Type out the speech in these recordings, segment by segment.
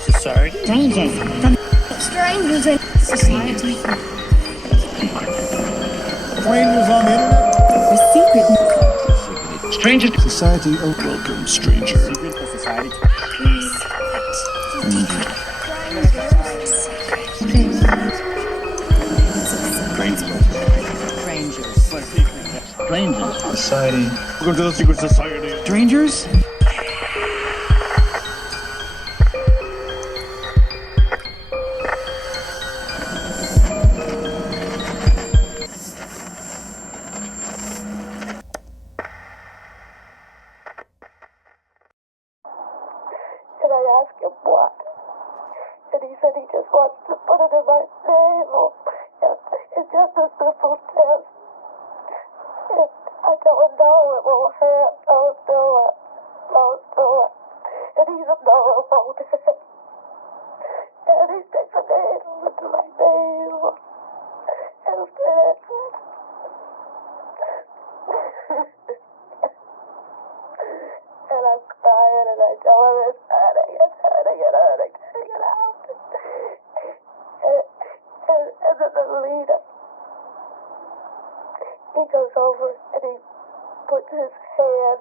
Society. Strangers. Strangers in society. Strangers on the internet. The secret. Strangers. Society. Oh, welcome, stranger. Secret to society. Strangers. Society. Welcome to the secret society. Strangers? And I asked him what. And he said he just wants to put it in my navel. And it's just a simple test. And I tell him, no, it won't hurt. Don't do it. Don't do it. And he's a no, it won't hurt. And he sticks a needle into my navel. And said, and I'm crying, and I tell him it's hurting, it's hurting, it's hurting, take it out. And then the leader, he goes over and he puts his hand,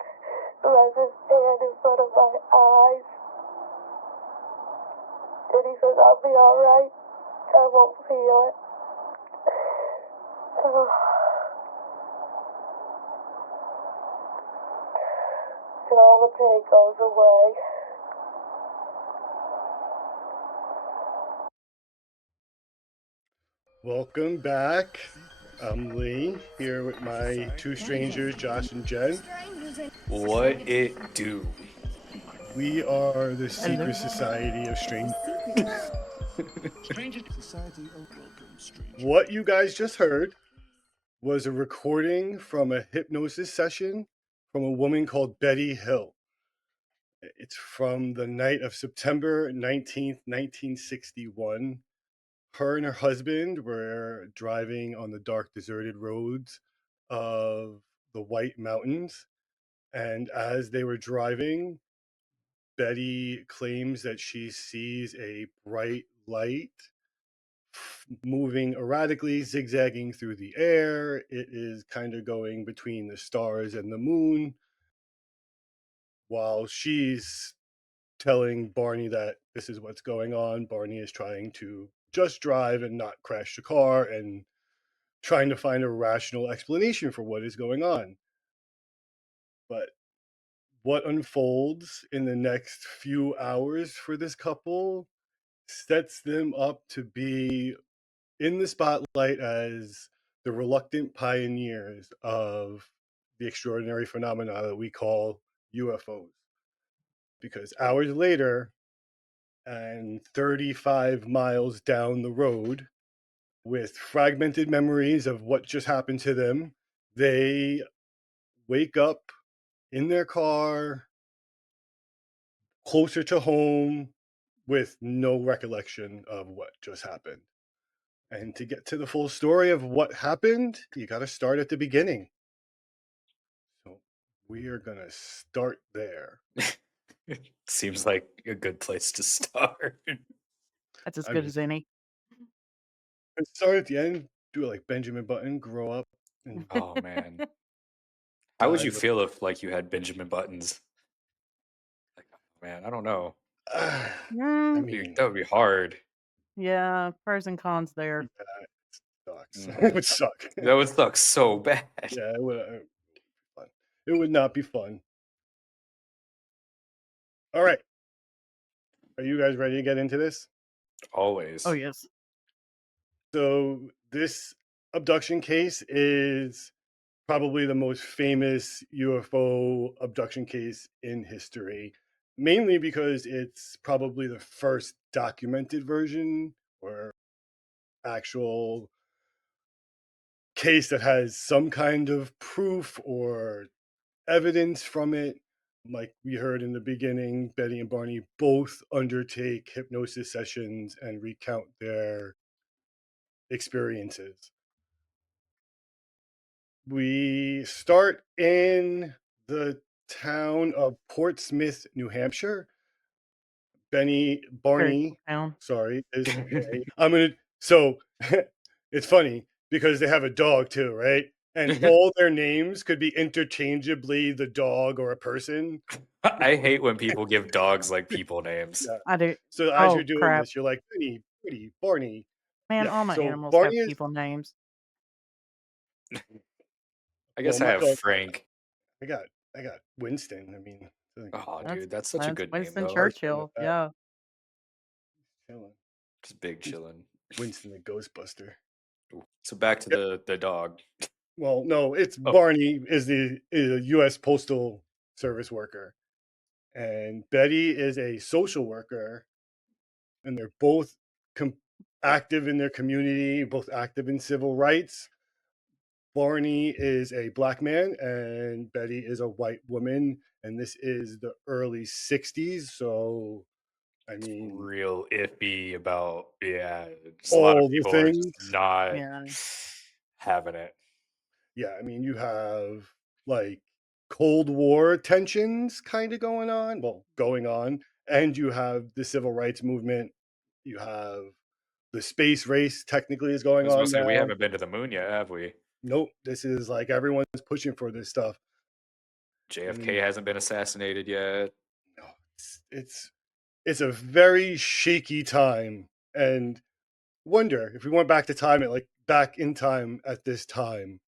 runs his hand in front of my eyes. And he says, I'll be all right. I won't feel it. And all the pain goes away. Welcome back. I'm Lee, here with my two strangers, Josh and Jen. What it do? We are the Secret Society of Strangers. Society. Oh, welcome, stranger. What you guys just heard was a recording from a hypnosis session from a woman called Betty Hill. It's from the night of September 19th, 1961. Her and her husband were driving on the dark, deserted roads of the White Mountains. And as they were driving, Betty claims that she sees a bright light moving erratically, zigzagging through the air. It is kind of going between the stars and the moon, while she's telling Barney that this is what's going on. Barney is trying to just drive and not crash the car and trying to find a rational explanation for what is going on. But what unfolds in the next few hours for this couple sets them up to be in the spotlight as the reluctant pioneers of the extraordinary phenomena that we call UFOs. Because hours later, and 35 miles down the road, with fragmented memories of what just happened to them, they wake up in their car, closer to home, with no recollection of what just happened. And to get to the full story of what happened, you got to start at the beginning. So we are going to start there. Seems like a good place to start. That's as I good mean- as any. Let's start at the end, do it like Benjamin Button, grow up. And Oh man, how would you feel if like you had Benjamin Buttons? Like, man, I don't know. I Mm, mean, That would be hard. yeah, pros and cons there. sucks. Mhm. It would suck. That would suck so bad. Yeah, it would. Fun. It would not be fun. All right, are you guys ready to get into this? Always. Oh yes. So this abduction case is probably the most famous UFO abduction case in history, mainly because it's probably the first documented version or actual case that has some kind of proof or evidence from it. Like we heard in the beginning, Betty and Barney both undertake hypnosis sessions and recount their experiences. We start in the town of Portsmouth, New Hampshire. Barney, Town. sorry, is so it's funny because they have a dog too, right? And all their names could be interchangeably the dog or a person. I hate when people give dogs like people names. Yeah. I do. So as you're Oh, doing crap. this, you're like, Benny, Pretty, Barney. Man, Yeah. all my So animals have Barney is, people names. I guess well, I my have dog, Frank. I got Winston. I mean, Oh, That's dude, that's such a that's good name Winston though. hard fun with Churchill. that. Yeah. Chilling. Just big chillin'. Winston the Ghostbuster. Ooh. So back to Yep. the dog. Well, no, it's Oh. Barney is a U.S. Postal Service worker, and Betty is a social worker, and they're both active in their community, both active in civil rights. Barney is a black man, and Betty is a white woman, and this is the early '60s. So, I mean, Real iffy about just a lot of all the people are just things. not Yeah. having it. Yeah, I mean, you have like Cold War tensions kind of going on, and you have the civil rights movement. You have the space race technically is I going was gonna on say we now. haven't been to the moon yet, have we? Nope, this is like everyone's pushing for this stuff. JFK hasn't been assassinated yet. No, it's a very shaky time, and wonder if we went back to time at back in time at this time,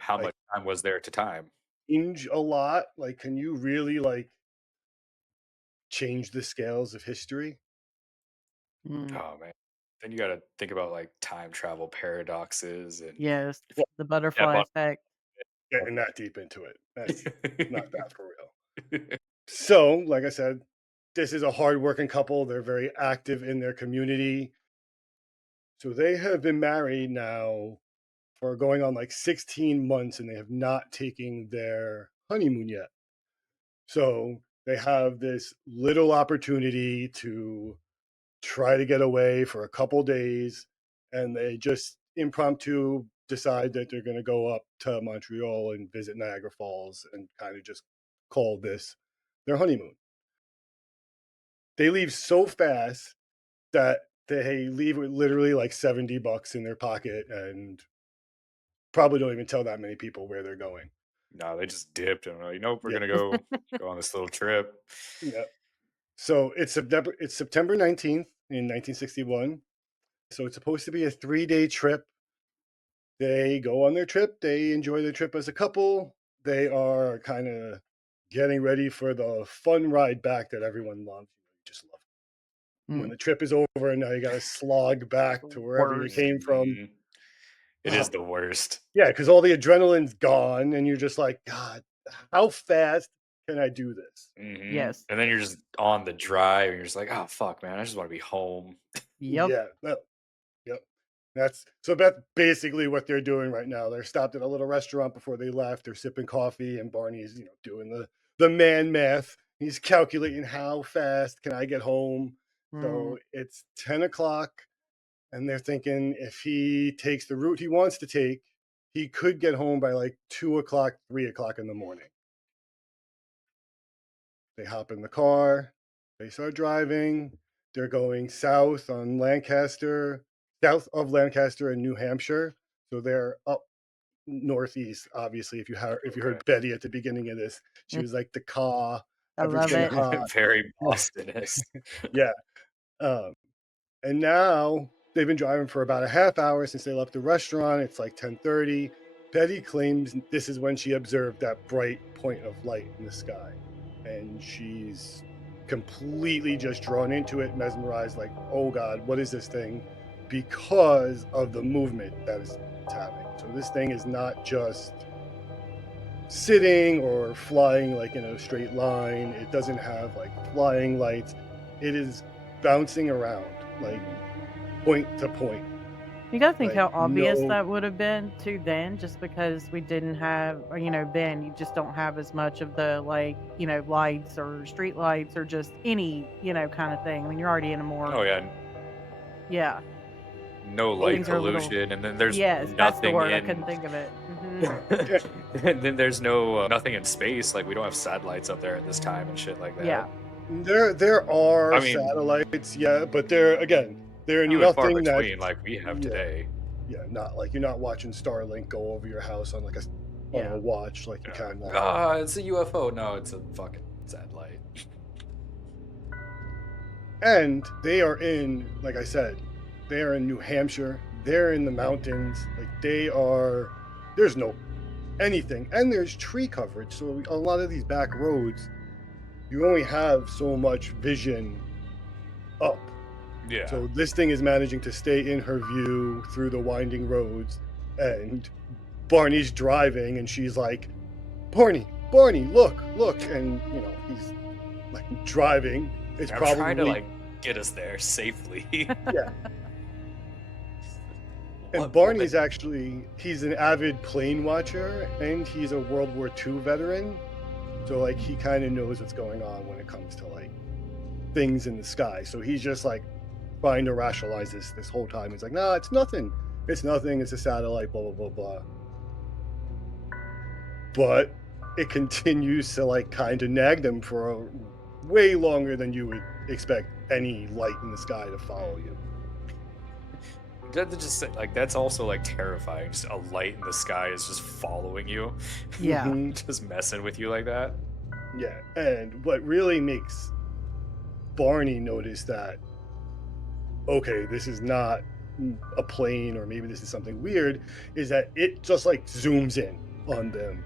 How like much time was there to time? change a lot. Like, can you really change the scales of history? Mm. Oh man. Then you gotta think about like time travel paradoxes and Yes. if The you butterfly effect. Getting that deep into it. That's not that for real. So, like I said, this is a hardworking couple. They're very active in their community. So they have been married now for going on 16 months, and they have not taken their honeymoon yet. So they have this little opportunity to try to get away for a couple days, and they just impromptu decide that they're going to go up to Montreal and visit Niagara Falls and kind of just call this their honeymoon. They leave so fast that they leave with literally $70 in their pocket and probably don't even tell that many people where they're going. No, they just dipped and were like, nope, we're Yeah. gonna go on this little trip. Yeah. So it's September 19th in 1961. So it's supposed to be a 3-day trip. They go on their trip. They enjoy their trip as a couple. They are kind of getting ready for the fun ride back that everyone loves. You just love it. When Mm. the trip is over and now you got to slog back to wherever you Worst. came from. Mhm. It is the worst. Yeah, because all the adrenaline's gone and you're just like, God, how fast can I do this? Mhm. Yes. And then you're just on the drive and you're just like, oh fuck, man, I just want to be home. Yep. Yeah. Yep. That's basically what they're doing right now. They're stopped at a little restaurant before they left. They're sipping coffee, and Barney's, doing the man math. He's calculating how fast can I get home. Mm. So it's 10 o'clock, and they're thinking if he takes the route he wants to take, he could get home by 2 o'clock, 3 o'clock in the morning. They hop in the car. They start driving. They're going south of Lancaster and New Hampshire. So they're up northeast. Obviously, if you heard Betty at the beginning of this, she was like the car. I love everything it. hot. Very Boston-esque. Yeah. And now they've been driving for about a half hour since they left the restaurant. It's 10:30. Betty claims this is when she observed that bright point of light in the sky. And she's completely just drawn into it, mesmerized, oh God, what is this thing? Because of the movement that it's having. So this thing is not just sitting or flying in a straight line. It doesn't have flying lights. It is bouncing around point to point. You gotta think how obvious no, that would have been to then, just because we didn't have, or, then you just don't have as much of the lights or street lights or just any, kind of thing. I mean, you're already in a more, Oh yeah, yeah, no light things are a little, pollution, and then there's yes, that's the nothing word. I in. couldn't think of it. And then there's no nothing in space. We don't have satellites up there at this time and shit like that. Yeah. There are I mean, satellites, yeah, but they're few and far nothing that between like we have yeah, today. yeah, not like you're not watching Starlink go over your house on like on Yeah. a watch like you can now. It's a UFO. No, it's a fucking satellite. And they are in, like I said, they are in New Hampshire. They're in the mountains. Like there's no anything, and there's tree coverage. So a lot of these back roads, you only have so much vision up. Yeah. So this thing is managing to stay in her view through the winding roads, and Barney's driving, and she's like, Barney, look, and he's like driving. It's I'm probably trying to like get us there safely. yeah. And What Barney's woman- he's an avid plane watcher, and he's a World War II veteran. So like he kind of knows what's going on when it comes to like things in the sky. So he's just like trying to rationalize this whole time. He's like, no, it's nothing. It's nothing. It's a satellite, blah, blah, blah, blah. But it continues to like kind of nag them for way longer than you would expect any light in the sky to follow you. That's also like terrifying. Just a light in the sky is just following you. Yeah. Mhm. Just messing with you like that. Yeah. And what really makes Barney notice that, okay, this is not a plane, or maybe this is something weird, is that it just like zooms in on them.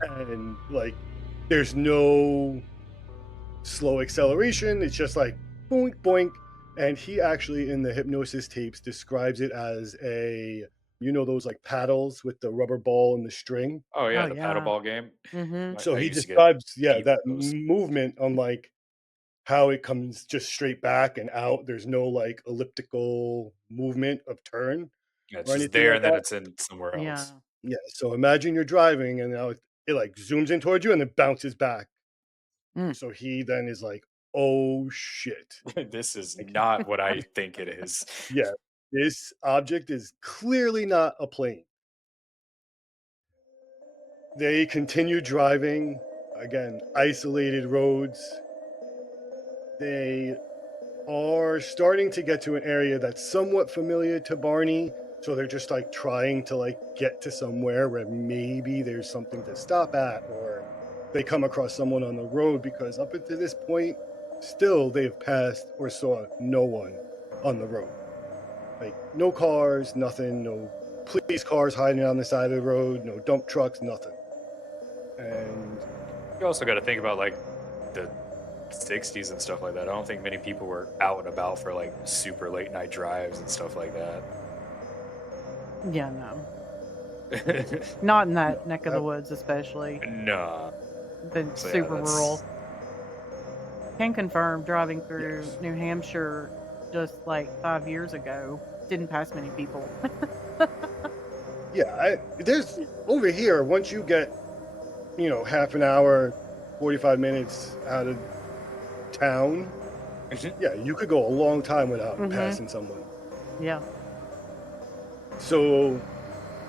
And like there's no slow acceleration. It's just like boink boink. And he actually in the hypnosis tapes describes it as those like paddles with the rubber ball and the string. Oh yeah, Oh, the yeah. paddleball game. Mm-hmm. So I he used to get describes beat that with those. movement on like how it comes just straight back and out. There's no like elliptical movement of turn Yeah, it's or just anything there like and then that. it's in somewhere Yeah. else. Yeah. So imagine you're driving and now it like zooms in towards you and then bounces back. Mm. So he then is like, oh shit. This is not what I think it is. Yeah, this object is clearly not a plane. They continue driving, again, isolated roads. They are starting to get to an area that's somewhat familiar to Barney, so they're just like trying to like get to somewhere where maybe there's something to stop at, or they come across someone on the road, because up until this point, still they've passed or saw no one on the road. Like no cars, nothing, no police cars hiding on the side of the road, no dump trucks, nothing. And You also got to think about like the 60s and stuff like that. I don't think many people were out and about for like super late night drives and stuff like that. Yeah, no. Not in that neck of the woods, especially. Nah. Been So, yeah, super that's- rural. Can confirm driving through Yes. New Hampshire just like 5 years ago, didn't pass many people. yeah, there's over here, once you get, half an hour, 45 minutes out of town, yeah, you could go a long time without Mhm. passing someone. Yeah. So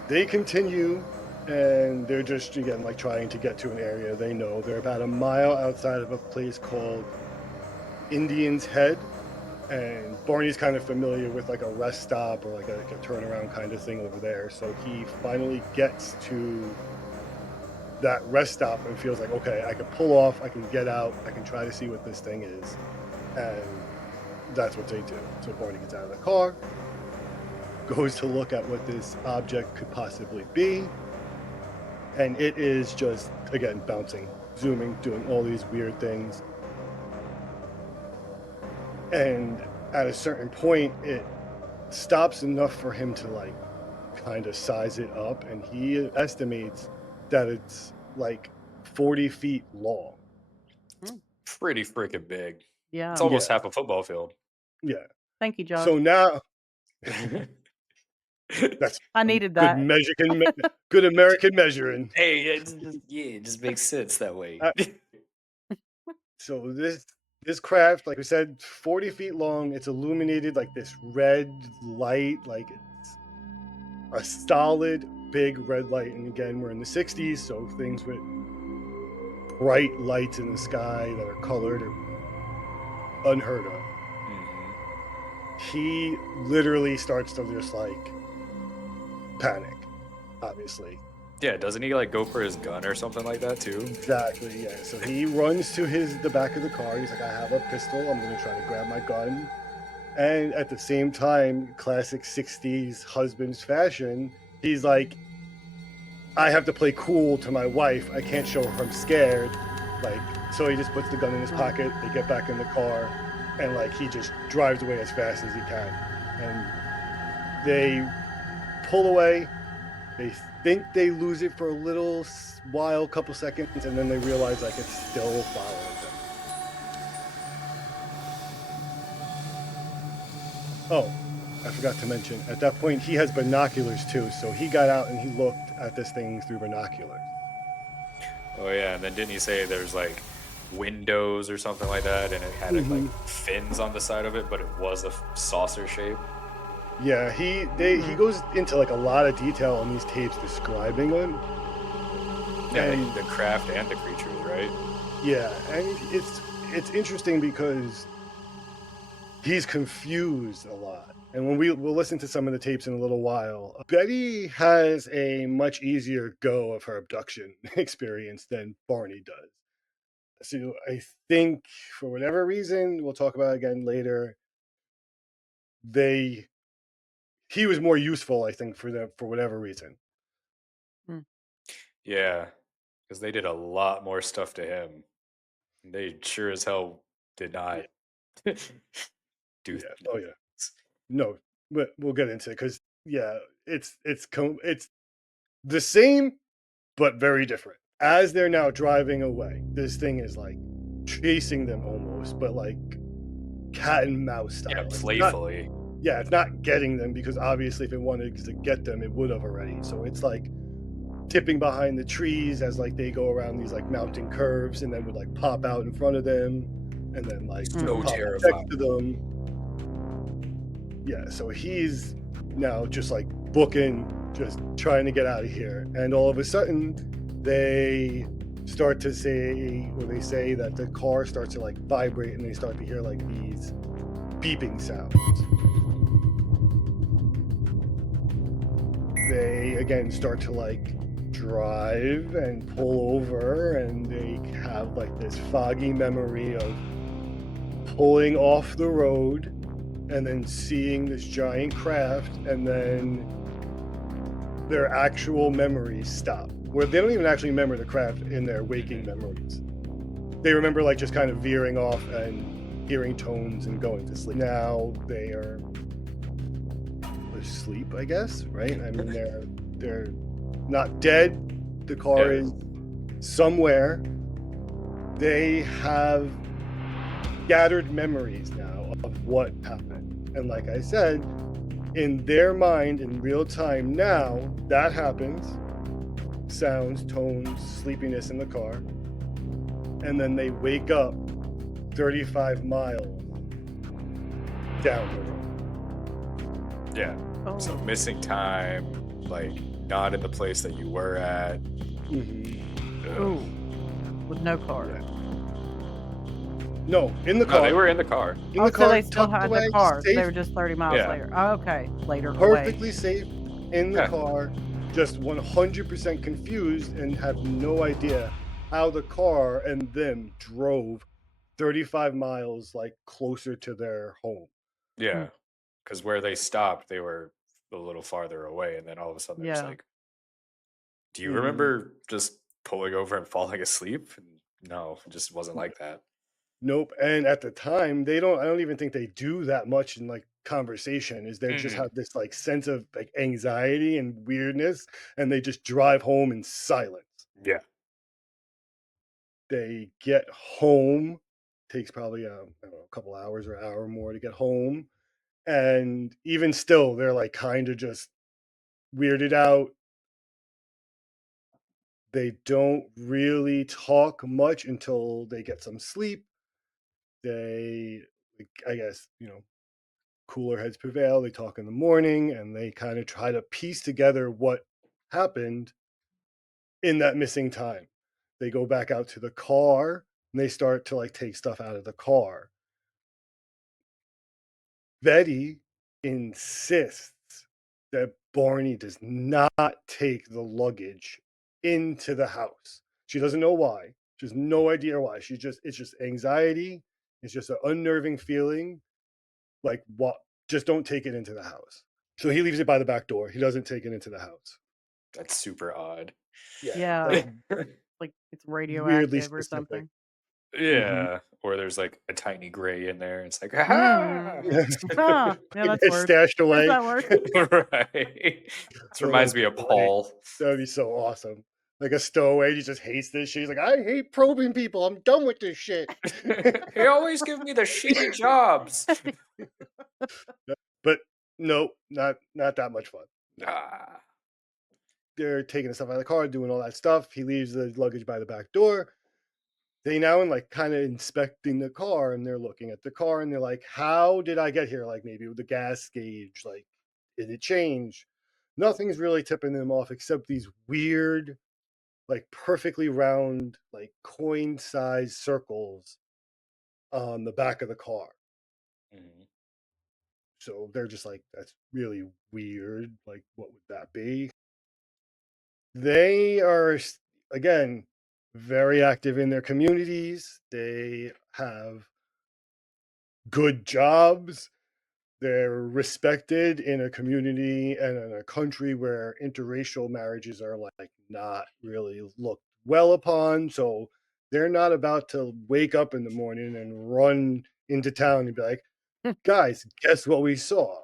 they continue, and they're just, again, like trying to get to an area they know. They're about a mile outside of a place called Indian's Head, and Barney's kind of familiar with like a rest stop or like a turnaround kind of thing over there. So he finally gets to that rest stop and feels like, okay, I can pull off, I can get out, I can try to see what this thing is. And that's what they do. So Barney gets out of the car, goes to look at what this object could possibly be, and it is just, again, bouncing, zooming, doing all these weird things. And at a certain point, it stops enough for him to like kind of size it up, and he estimates that it's like 40 feet long. Pretty freaking big. Yeah. It's almost Yeah. half a football field. Yeah. Thank you, Josh. So now that's I needed good that. good American measuring. Hey, it just makes sense that way. So this craft, like we said, 40 feet long. It's illuminated like this red light, like it's a solid big red light. And again, we're in the 60s, so things with bright lights in the sky that are colored are unheard of. Mhm. He literally starts to just like panic, obviously. Yeah, doesn't he like go for his gun or something like that too? Exactly, yeah. So he runs to the back of the car. He's like, I have a pistol. I'm gonna try to grab my gun. And at the same time, classic 60s husband's fashion, he's like, I have to play cool to my wife. I can't show her I'm scared. Like, so he just puts the gun in his pocket. They get back in the car, and like he just drives away as fast as he can. And they pull away. They think they lose it for a little while, couple seconds, and then they realize like it's still following them. Oh, I forgot to mention, at that point he has binoculars too, so he got out and he looked at this thing through binoculars. Oh yeah, and then didn't he say there's like windows or something like that, and it had like fins on the side of it, but it was a saucer shape? Yeah, he goes into like a lot of detail on these tapes describing them. Yeah, And the craft and the creatures, right? yeah, and it's interesting because he's confused a lot. And when we'll listen to some of the tapes in a little while, Betty has a much easier go of her abduction experience than Barney does. So I think for whatever reason, we'll talk about it again later, he was more useful, I think, for them for whatever reason. Yeah, because they did a lot more stuff to him. They sure as hell did not do Yeah. that. Oh yeah. No, but we'll get into it because yeah, it's the same but very different. As they're now driving away, this thing is like chasing them almost, but like cat and mouse style. Yeah, It's not, playfully. yeah, it's not getting them because obviously if it wanted to get them, it would have already. So it's like tipping behind the trees as like they go around these like mountain curves and then would like pop out in front of them and then like So pop terrifying. next to them. Yeah, so he's now just like booking, just trying to get out of here. And all of a sudden, they start to say, or they say that the car starts to like vibrate and they start to hear like these beeping sounds. They again start to like drive and pull over, and they have like this foggy memory of pulling off the road and then seeing this giant craft, and then their actual memories stop. Where they don't even actually remember the craft in their waking memories. They remember like just kind of veering off and hearing tones and going to sleep. Now they are asleep, I guess, right? I mean, they're not dead. The car is somewhere. They have scattered memories now of what happened. And like I said, in their mind, in real time now, that happens. Sounds, tones, sleepiness in the car. And then they wake up 35 miles down the road. Yeah. Oh. So missing time, like not in the place that you were at. Ooh. With no car. Yeah. No, in the No, car. they were in the car. In Oh, the car, so they still tucked had away, the car. safe, They were just 30 miles Yeah. later. Oh, okay. Later perfectly away. safe in the Yeah. car, just 100% confused and have no idea how the car and them drove 35 miles like closer to their home. Yeah. Because where they stopped, they were a little farther away. And then all of a sudden, they're just Yeah. like, do you Mhm. remember just pulling over and falling asleep? And no, it just wasn't like that. Nope. And at the time, I don't even think they do that much in like conversation. Is they just Mhm. have this like sense of like anxiety and weirdness, and they just drive home in silence. Yeah. They get home, takes probably I don't know, a couple hours or an hour more to get home. And even still, they're like kind of just weirded out. They don't really talk much until they get some sleep. They, I guess, cooler heads prevail. They talk in the morning and they kind of try to piece together what happened in that missing time. They go back out to the car and they start to like take stuff out of the car. Betty insists that Barney does not take the luggage into the house. She doesn't know why. She has no idea why. It's just anxiety. It's just an unnerving feeling. Like, what? Just don't take it into the house. So he leaves it by the back door. He doesn't take it into the house. That's super odd. Yeah, Like like it's weirdly radioactive or specific. something. Yeah, or there's like a tiny gray in there. It's like, Mm. aha! Ah, yeah, that's It's worse. stashed Is away. that worse? Right. This Oh, reminds that's me of great. Paul. That would be so awesome. Like a stowaway, he just hates this shit. He's like, I hate probing people. I'm done with this shit. He always give me the shitty jobs. But no, not that much fun. Ah. They're taking the stuff out of the car, doing all that stuff. He leaves the luggage by the back door. They now like kind of inspecting the car, and they're looking at the car, and they're like, how did I get here? Like maybe with the gas gauge, like did it change? Nothing's really tipping them off except these weird, like perfectly round, like coin-sized circles on the back of the car. Mhm. So they're just like, that's really weird. Like, what would that be? They are, again, very active in their communities. They have good jobs. They're respected in a community and in a country where interracial marriages are like not really looked well upon. So they're not about to wake up in the morning and run into town and be like, guys, guess what we saw?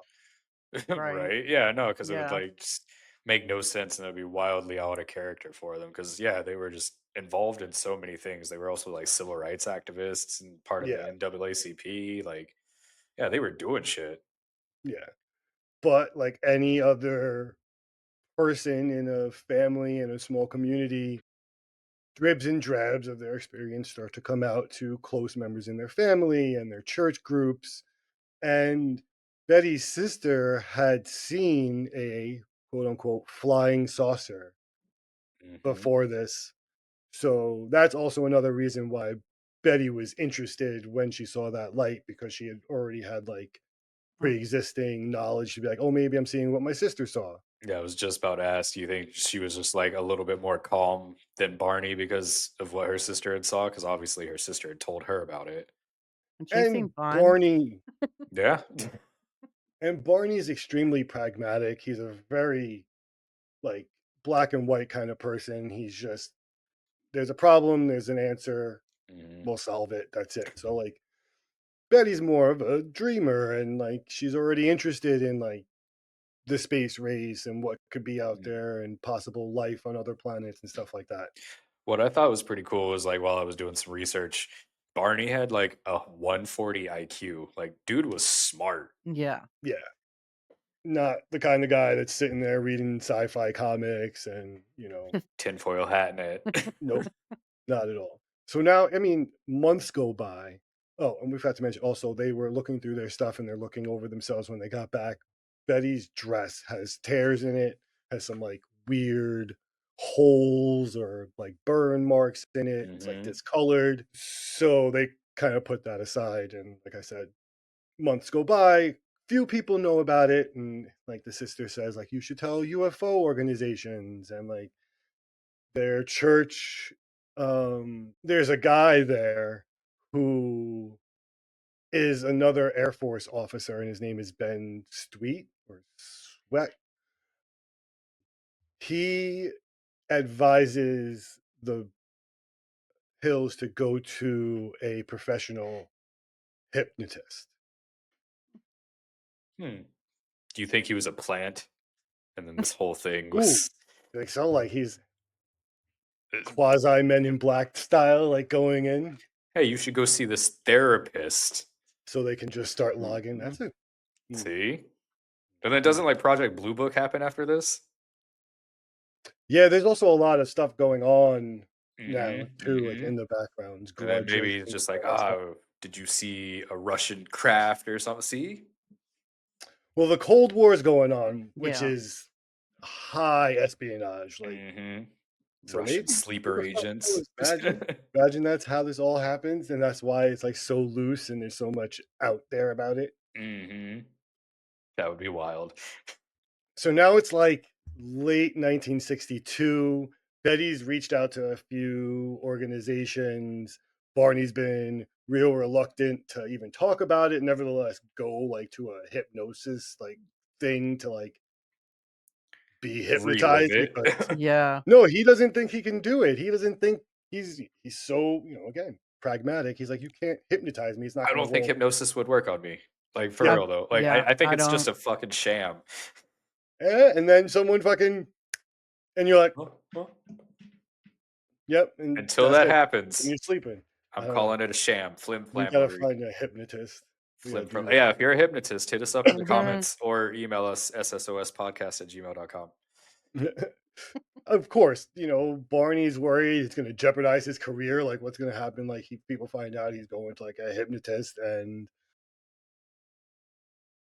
Right. Right? Yeah, no, because it would Yeah. like just make no sense and it would be wildly out of character for them. Because yeah, they were just involved in so many things. They were also like civil rights activists and part of the Yeah, NAACP. Like, yeah, they were doing shit. yeah. But like any other person in a family in a small community, dribs and drabs of their experience start to come out to close members in their family and their church groups. And Betty's sister had seen a quote unquote flying saucer Hmm. before this. So that's also another reason why Betty was interested when she saw that light, because she had already had like pre-existing knowledge to be like, oh, maybe I'm seeing what my sister saw. Yeah, I was just about to ask, do you think she was just like a little bit more calm than Barney because of what her sister had saw? Because obviously her sister had told her about it. And she And seemed fine. Barney Yeah. and Barney is extremely pragmatic. He's a very like black and white kind of person. He's just, there's a problem, there's an answer, Mhm. we'll solve it. That's it. So like Betty's more of a dreamer, and like she's already interested in like the space race and what could be out Mhm. there and possible life on other planets and stuff like that. What I thought was pretty cool was like while I was doing some research, Barney had like a 140 IQ. Like, dude was smart. Yeah. Yeah. Not the kind of guy that's sitting there reading sci-fi comics and, Tinfoil hat in it. nope, not at all. So now, I mean, months go by. Oh, and we forgot to mention also, they were looking through their stuff and they're looking over themselves when they got back. Betty's dress has tears in it, has some like weird holes or like burn marks in it. It's like Hmm. discolored. So they kind of put that aside. And like I said, months go by. Few people know about it. And like the sister says, like, you should tell UFO organizations and like their church. There's a guy there who is another Air Force officer, and his name is Ben Sweet or Sweat. He advises the Hills to go to a professional hypnotist. Hmm. Do you think he was a plant? And then this whole thing Ooh, was. like so, like he's quasi Men in Black style, like going in, Hey, you should go see this therapist. so they can just start logging. Mhm. That's a See? And then doesn't like Project Blue Book happen after this? yeah. There's also a lot of stuff going on now Hmm. too, like Hmm. in the backgrounds, And then grudges, maybe it's things just like like, that stuff. did you see a Russian craft or something? See? Well, the Cold War is going on, which Yeah. is high espionage. Like, Hmm. so Russian maybe sleeper UFOs, agents. imagine that's how this all happens, and that's why it's like so loose and there's so much out there about it. Mm-hmm. That would be wild. So now it's like late 1962. Betty's reached out to a few organizations. Barney's been real reluctant to even talk about it, nevertheless go like to a hypnosis like thing to like be Relive hypnotized it. because Yeah. no, he doesn't think he can do it. He doesn't think he's so, again, pragmatic. He's like, you can't hypnotize me. It's not I gonna don't think work. hypnosis would work on me. Like for Yeah. real though. Like Yeah. I think I it's just don't. a fucking sham. And then someone fucking and you're like, yep, and Until that's that it. And happens, you're sleeping. I I'm don't know. calling it a sham. Flim We gotta flammery. find a hypnotist. We gotta Flim do flam. that. Yeah, if you're a hypnotist, hit us up in the Mhm. comments or email us ssospodcast@gmail.com. Of course, Barney's worried it's gonna jeopardize his career. Like, what's gonna happen? Like, people find out he's going to like a hypnotist and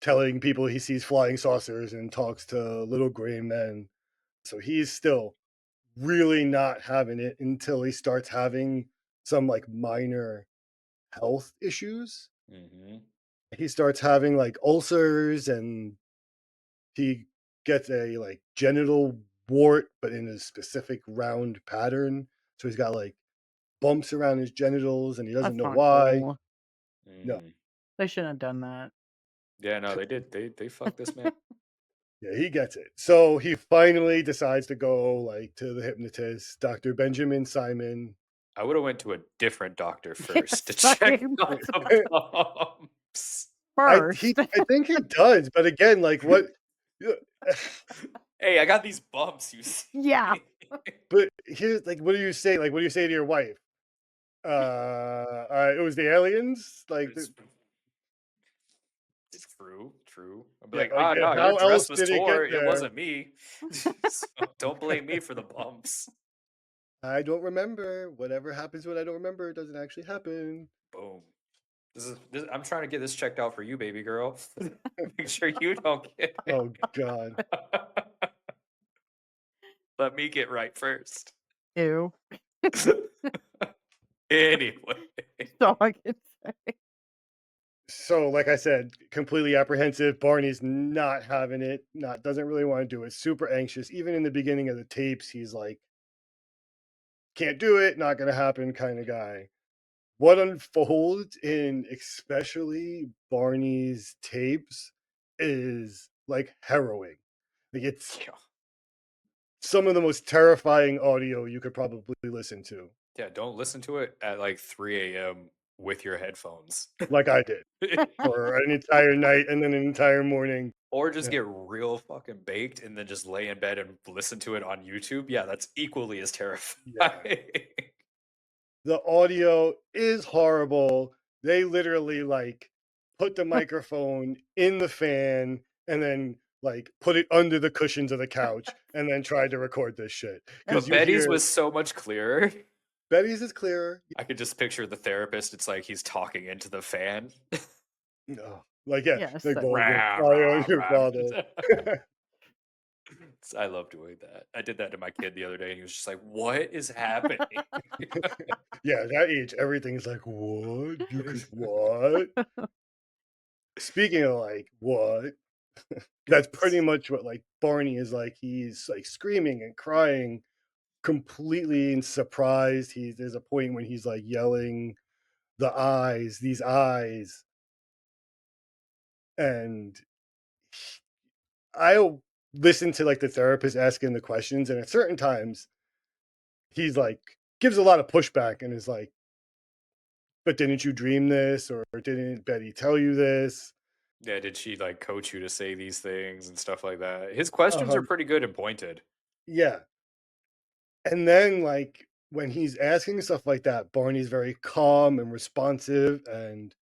telling people he sees flying saucers and talks to little gray men. So he's still really not having it until he starts having some like minor health issues. Mm-hmm. He starts having like ulcers and he gets a like genital wart, but in a specific round pattern. So he's got like bumps around his genitals and he doesn't That's know not why. cool. No. They shouldn't have done that. Yeah, no, they did. They fucked this man. Yeah, he gets it. So he finally decides to go like to the hypnotist, Dr. Benjamin Simon. I would have went to a different doctor first to Yes, check same. out the bumps. First. I think he does, but again, like what Hey, I got these bumps, you see. Yeah. but here's like what do you say? Like what do you say to your wife? It was the aliens? Like It's true, true. I'll be yeah, like, like no, your how else dress was did it get tore. It there? wasn't me. So don't blame me for the bumps. I don't remember. Whatever happens when I don't remember, it doesn't actually happen. Boom. I'm trying to get this checked out for you, baby girl. Make sure you don't get it. Oh god. Let me get right first. Ew. Anyway. That's all I can say. So, like I said, completely apprehensive. Barney's not having it, not doesn't really want to do it, super anxious. Even in the beginning of the tapes, he's like, can't do it, not gonna happen kind of guy. What unfolds in especially Barney's tapes is like harrowing. Like it's some of the most terrifying audio you could probably listen to. Yeah, don't listen to it at like 3 a.m. with your headphones. Like I did for an entire night and then an entire morning. Or just Yeah. get real fucking baked and then just lay in bed and listen to it on YouTube. Yeah, that's equally as terrifying. The audio is horrible. They literally like put the microphone in the fan and then like put it under the cushions of the couch and then tried to record this shit. Because But you Betty's hear was so much clearer. Betty's is clearer. I could just picture the therapist. It's like he's talking into the fan. No. Like, yeah, Yes. like, well, Rah, fire on rah, your rah. father. I love doing that. I did that to my kid the other day, and he was just like, "What is happening?" Yeah, that age, everything's like, what? You could what? Speaking of like, what? That's pretty much what like Barney is like. He's like screaming and crying, completely in surprise. There's a point when he's like yelling, the eyes, these eyes. And I'll listen to like the therapist asking the questions, and at certain times he's like gives a lot of pushback and is like, but didn't you dream this? Or didn't Betty tell you this? Yeah, did she like coach you to say these things and stuff like that? His questions are pretty good and pointed. Yeah. And then like when he's asking stuff like that, Barney's very calm and responsive and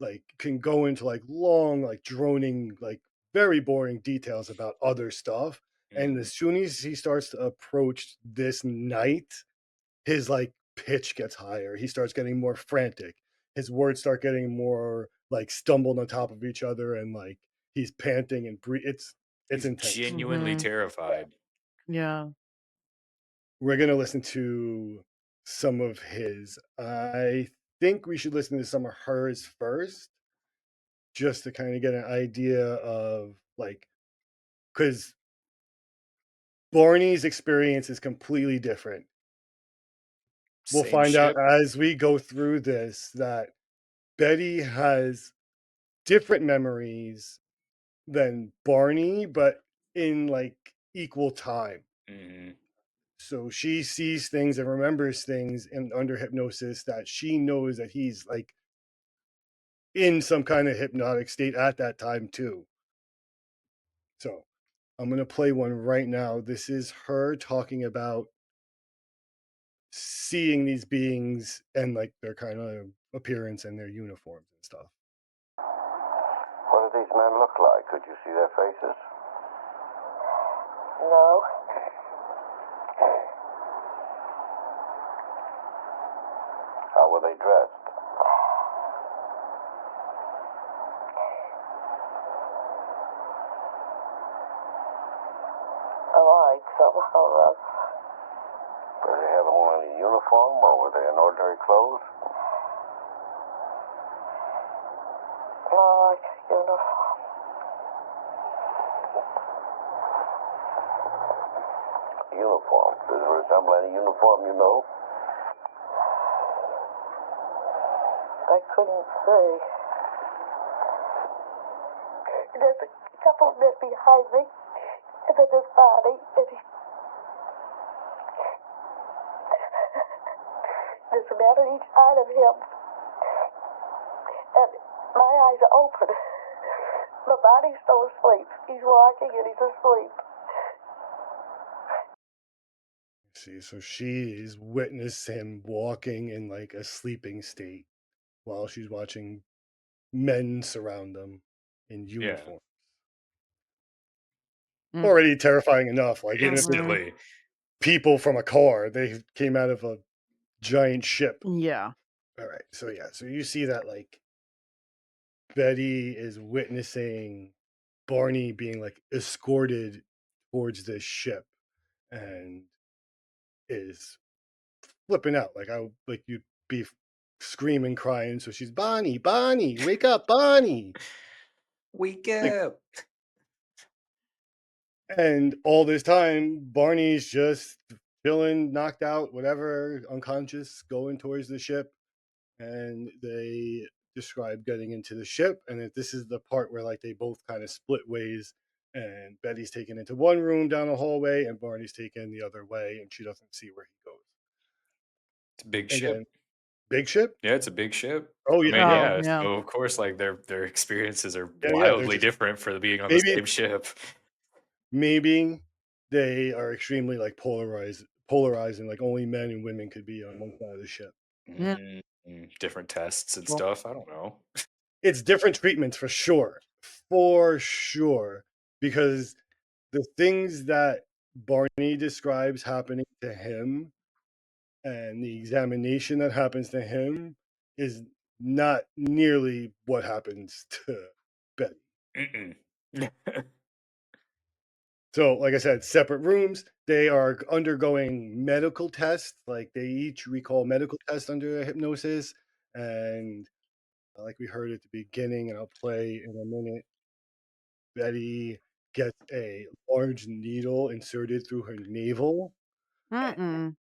like can go into like long, like droning, like very boring details about other stuff. And as soon as he starts to approach this night, his like pitch gets higher. He starts getting more frantic. His words start getting more like stumbled on top of each other, and like he's panting and it's He's intense. genuinely Mhm. terrified. Yeah. We're gonna listen to some of his. I think we should listen to some of hers first. just to kind of get an idea of like, because Barney's experience is completely different. We'll Same find out ship. as we go through this that Betty has different memories than Barney, but in like equal time. Hmm. So she sees things and remembers things in under hypnosis that she knows that he's like in some kind of hypnotic state at that time too. So I'm gonna play one right now. This is her talking about seeing these beings and like their kind of appearance and their uniforms and stuff. What do these men look like? Could you see their faces? No. How were they dressed? Alike, somehow or other. Did they have on any uniform, or were they in ordinary clothes? Like, uniform. Uniform. Does it resemble any uniform you know? I couldn't see. There's a couple of men behind me, and then this body, and there's a man on each side of him, and my eyes are open. My body's still asleep. He's walking and he's asleep. See, so she's witnessed him walking in like a sleeping state while she's watching men surround them in uniform. Mm. Already terrifying enough. Like even if they're Instantly. people from a car, they came out of a giant ship. Yeah. All right. So yeah, so you see that like Betty is witnessing Barney being like escorted towards this ship and is flipping out. Like you'd be screaming, crying. So she's Bonnie, Bonnie, wake up, Bonnie. Wake Like, up. and all this time, Barney's just chilling, knocked out, whatever, unconscious, going towards the ship. And they describe getting into the ship, and that this is the part where like they both kind of split ways, and Betty's taken into one room down a hallway, and Barney's taken the other way, and she doesn't see where he goes. It's a big And ship. then big ship. Yeah, it's a big ship. Oh I yeah, mean, yeah, Oh, yeah. yeah. So of course, like their experiences are yeah, yeah. They're wildly just different for being on the maybe same ship. maybe they are extremely like polarizing. Like only men and women could be on one side of the ship. Yeah. Different tests and Well, stuff. I don't know. It's different treatments for sure, because the things that Barney describes happening to him and the examination that happens to him is not nearly what happens to Betty. Mm-mm. So, like I said, separate rooms. They are undergoing medical tests. Like they each recall medical tests under hypnosis. And like we heard at the beginning, and I'll play in a minute, Betty gets a large needle inserted through her navel. mm-mm.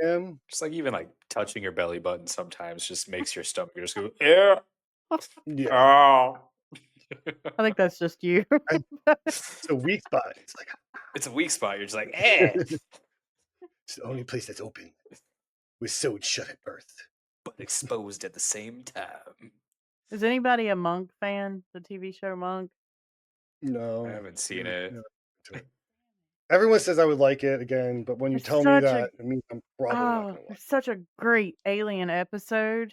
And Just like even like touching your belly button sometimes just makes your stomach just go, yeah. yeah, Oh. I think that's just you. it's a weak spot. It's like It's a weak spot. You're just like, eh. it's the only place that's open. We're sewed shut at birth. But exposed at the same time. Is anybody a Monk fan? The TV show Monk? No, I haven't seen it. no. Everyone says I would like it again, but when you It's tell me such that, it means I'm probably not gonna watch it's such a great alien episode.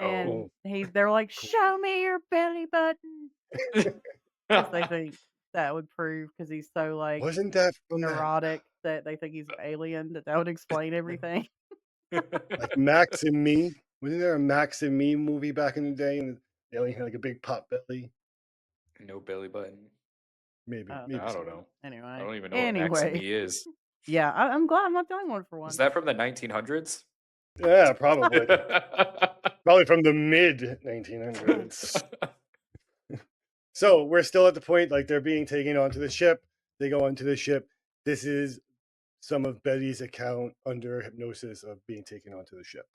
And they're like, show me your belly button. Because they think that would prove, because he's so it. like Wasn't that from that, neurotic that they think he's an alien, that would explain everything. like Max and Me? Wasn't there a Max and Me movie back in the day, and the alien had like a big pot belly? No belly button. Maybe, Oh. maybe I so. don't know. Anyway. I don't even know what Maximi is. Yeah, I'm glad I'm not the only one for Is once. that from the 1900s? Yeah, probably. Probably from the mid 1900s. So we're still at the point, like, they're being taken onto the ship. They go onto the ship. This is some of Betty's account under hypnosis of being taken onto the ship.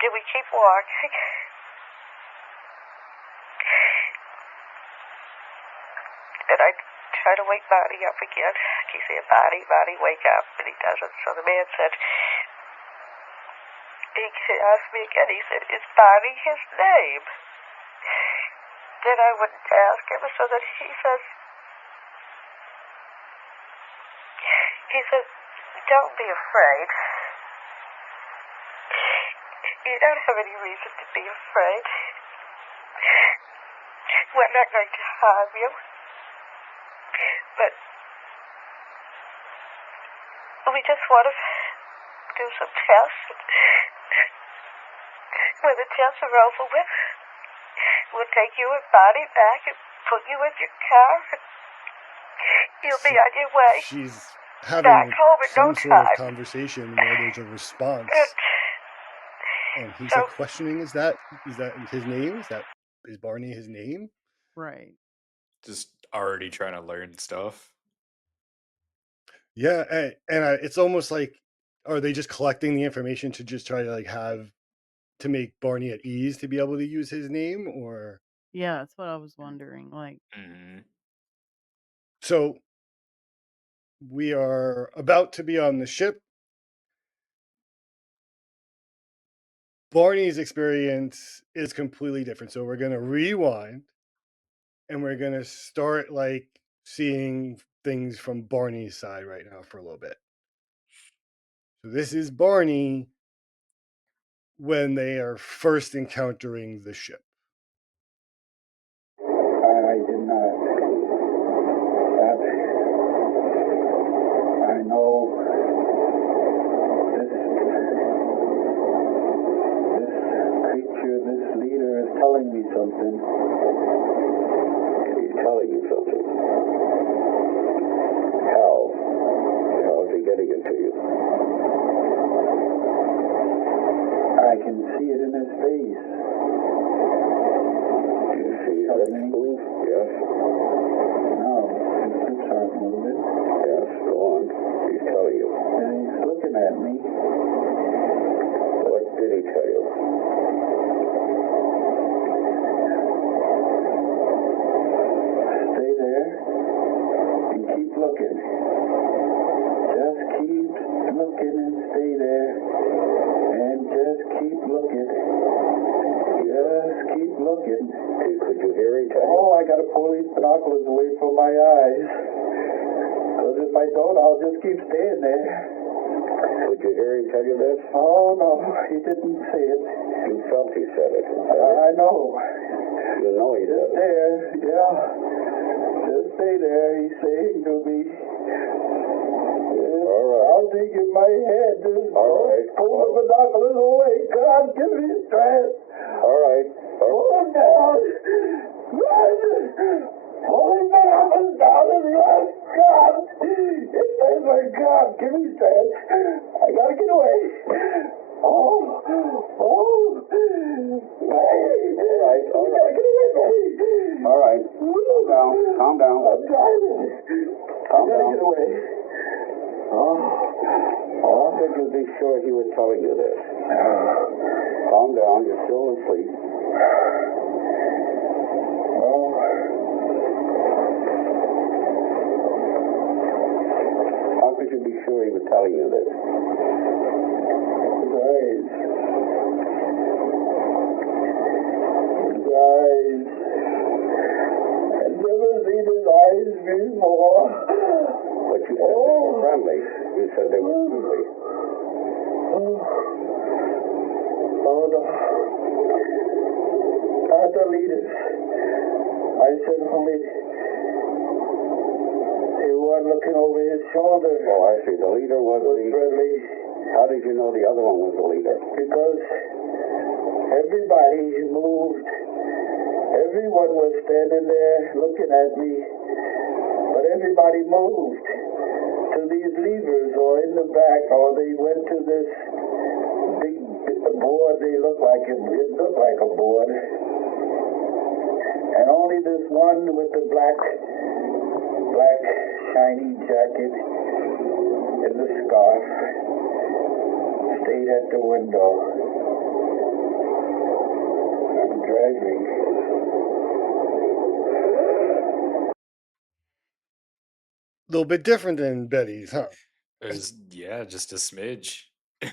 Did we keep walking? And I try to wake Barney up again. I keep saying, Barney, wake up. And he doesn't. So the man said, he asked me again, he said, is Barney his name? Then I wouldn't ask him, so that he says, don't be afraid. You don't have any reason to be afraid. We're not going to harm you. But we just want to do some tests. When the tests are over with, we'll take you and Barney back and put you in your car. You'll be on your way. She's having back home in some no sort of time. conversation where there's a response. And he's like questioning, is that his name? Is Barney his name? Right. Just already trying to learn stuff. Yeah, and it's almost like, are they just collecting the information to just try to like to make Barney at ease to be able to use his name, or? Yeah, that's what I was wondering. Like, So we are about to be on the ship. Barney's experience is completely different. So we're going to rewind and we're going to start like seeing things from Barney's side right now for a little bit. So this is Barney when they are first encountering the ship. I did not. I know this creature, this leader is telling me something. He's telling you something. How? How is he getting it to you? I can see it in his face. Do you see his lips move? Yes. No, his lips aren't moving. Yes, go on. He's telling you. And he's looking at me. What did he tell you? Stay there and keep looking. Just keep looking and stay there. And just keep looking. Just keep looking. Could you hear him tell you? Oh, I gotta pull these binoculars away from my eyes. Because if I don't, I'll just keep staying there. Could you hear him tell you this? Oh, no, he didn't say it. You felt he said it. I know. You know he Just did. there, yeah. Just stay there, he's saying to me. All right. I'll dig in my head. Just All right. pull the binoculars away. God, give me strength. All right. Pull them down. Run. Pull the binoculars down and run. God. If there's my God, give me strength. I gotta get away. Oh. Hey. All right. I gotta get away, buddy. All right. Calm down. Calm down. I'm driving. I gotta get away. How could you be sure he was telling you this? Calm down. You're still asleep. How could you be sure he was telling you this? His eyes. I've never seen his eyes before. But you said they were friendly. You said they were friendly. Oh, no. Not the leaders. I said only they were looking over his shoulder. Oh, I see. The leader was friendly. How did you know the other one was the leader? Because everybody moved. Everyone was standing there looking at me. But everybody moved to these levers or in the back, or they went to this big board. They looked like it looked like a board. And only this one with the black shiny jacket and the scarf stayed at the window. I'm driving. A little bit different than Betty's, huh? Yeah, just a smidge. So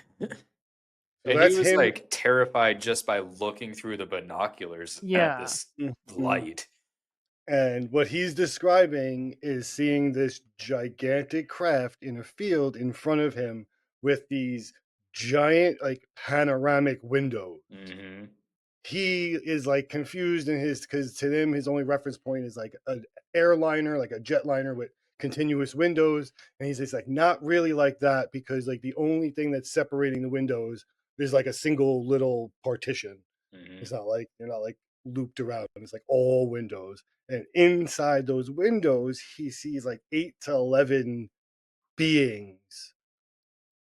And he that's was him. like terrified just by looking through the binoculars at Yeah. this Mhm. light. And what he's describing is seeing this gigantic craft in a field in front of him with these giant, like, panoramic windows. Mm-hmm. He is like confused in his, because to him his only reference point is like an airliner, like a jetliner with continuous windows, and he's just like, not really like that, because like the only thing that's separating the windows is like a single little partition. Mm-hmm. It's not like they're not like looped around. It's like all windows, and inside those windows he sees like 8 to 11 beings,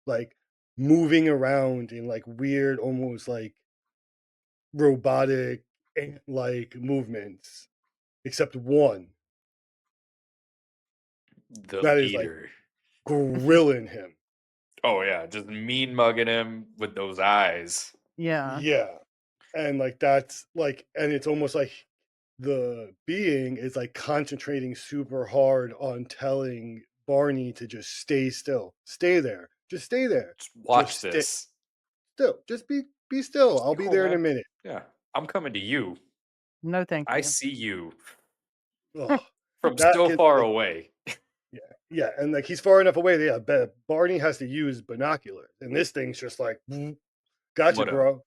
like moving around in like weird, almost like robotic ant-like movements, except one The that is like leader. grilling him. Oh yeah, just mean mugging him with those eyes. Yeah. Yeah. And like that's like, and it's almost like the being is like concentrating super hard on telling Barney to just stay still. Stay there. Just stay there. Just watch Just stay this. still. Just be still. I'll Be be cool, there in a man. minute. Yeah, I'm coming to you. No, thank I you. see you Ugh, from that so can far like, away. yeah, and like he's far enough away that Barney has to use binoculars, and this thing's just like, gotcha, What up? bro.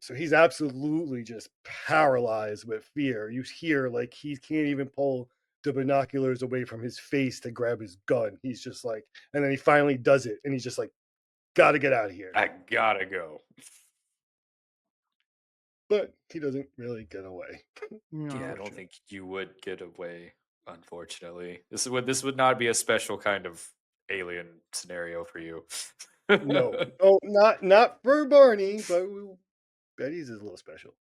So he's absolutely just paralyzed with fear. You hear like he can't even pull the binoculars away from his face to grab his gun. He's just like, and then he finally does it, and he's just like, gotta get out of here. I gotta go. But he doesn't really get away. No. Yeah, I don't think you would get away, unfortunately. This would not be a special kind of alien scenario for you. No, not for Barney, but Betty's is a little special.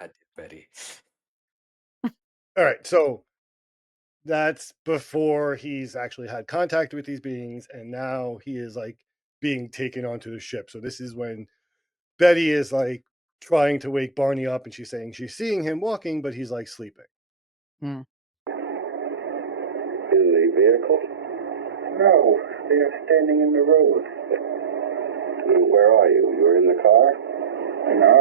God, Betty. All right, so that's before he's actually had contact with these beings, and now he is like being taken onto the ship. So this is when Betty is like trying to wake Barney up, and she's saying she's seeing him walking, but he's like sleeping. In the vehicle? No, they are standing in the road. Where are you? You're in the car? No.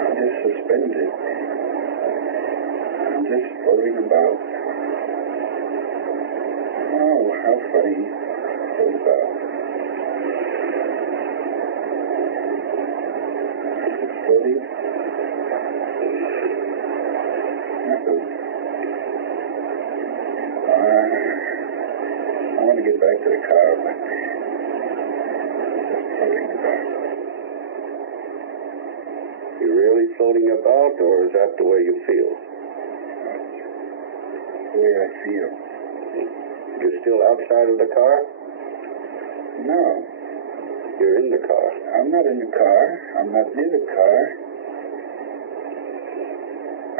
I'm just suspended. I'm just floating about. Oh, how funny. Float about. Just floating. Nothing. I want to get back to the car, but just floating about. You really floating about, or is that the way you feel? That's the way I feel. You're still outside of the car? No. You're in the car. I'm not in the car. I'm not near the car.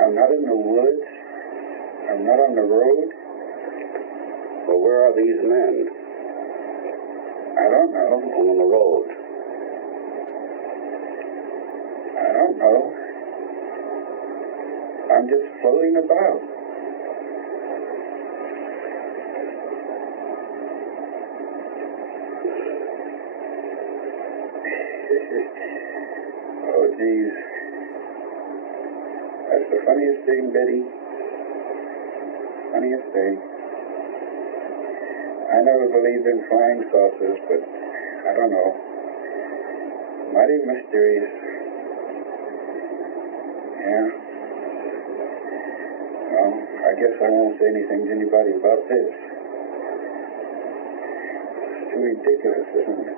I'm not in the woods. I'm not on the road. Well, where are these men? I don't know. On the road. I don't know. I'm just floating about. Oh, geez. That's the funniest thing, Betty. Funniest thing. I never believed in flying saucers, but I don't know. Mighty mysterious. Yeah. Well, I guess I won't say anything to anybody about this. It's too ridiculous, isn't it?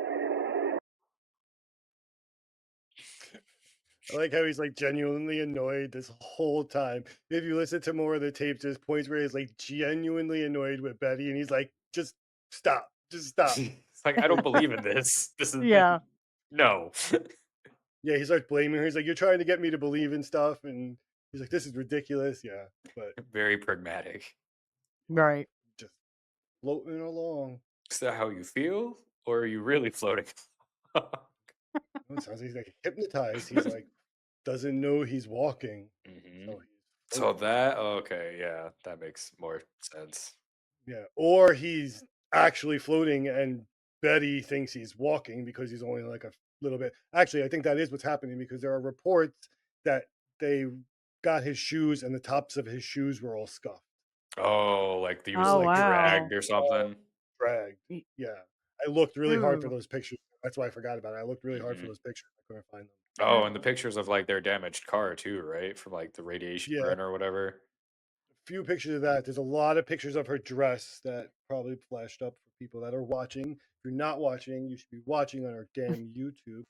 I like how he's like genuinely annoyed this whole time. If you listen to more of the tapes, there's points where he's like genuinely annoyed with Betty, and he's like, just stop. It's like, I don't believe in this. This is Yeah. no. Yeah, he starts blaming her. He's like, "You're trying to get me to believe in stuff," and he's like, "This is ridiculous." Yeah, but Very pragmatic. Right. just floating along. Is that how you feel, or are you really floating? It sounds like he's like hypnotized. He's like doesn't know he's walking. Mhm. So he's So floating. that okay, yeah, that makes more sense. Yeah, or he's actually floating, and Betty thinks he's walking because he's only like a little bit. Actually, I think that is what's happening because there are reports that they got his shoes and the tops of his shoes were all scuffed, Oh, like he was Oh, like wow. dragged or something. dragged. Y- Yeah, I looked really hard for Ooh. those pictures. That's why I forgot about it. I looked really hard for Mhm. those pictures. I couldn't find them. Oh, and the pictures of like their damaged car too, right? From like the radiation Yeah, burn or whatever. few pictures of that. There's a lot of pictures of her dress that probably flashed up for people that are watching. If you're not watching, you should be watching on our damn YouTube.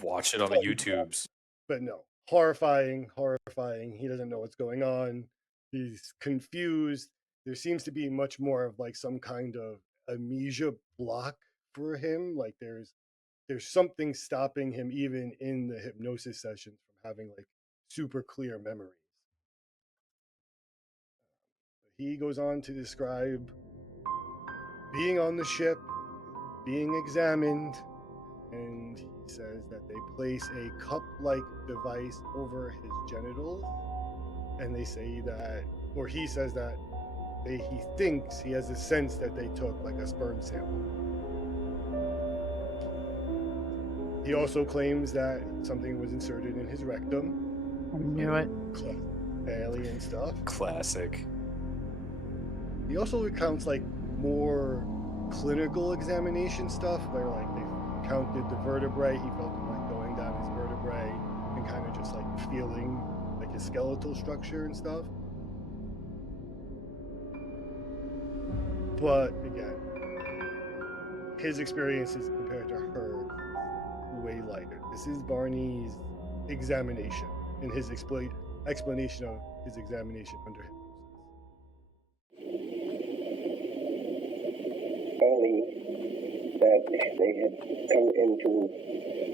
Watch it on the YouTubes. But no, horrifying, horrifying. He doesn't know what's going on. He's confused. There seems to be much more of like some kind of amnesia block for him. Like there's something stopping him even in the hypnosis sessions from having like super clear memories. He goes on to describe being on the ship, being examined, and he says that they place a cup-like device over his genitals, and they say that, or he says that he thinks he has a sense that they took like a sperm sample. He also claims that something was inserted in his rectum. I knew it. Alien stuff. Classic. He also recounts like more clinical examination stuff where like they counted the vertebrae. He felt them like going down his vertebrae and kind of just like feeling like his skeletal structure and stuff. But again, his experiences compared to her way lighter. This is Barney's examination and his explanation of his examination under hypnosis. Only that they had come into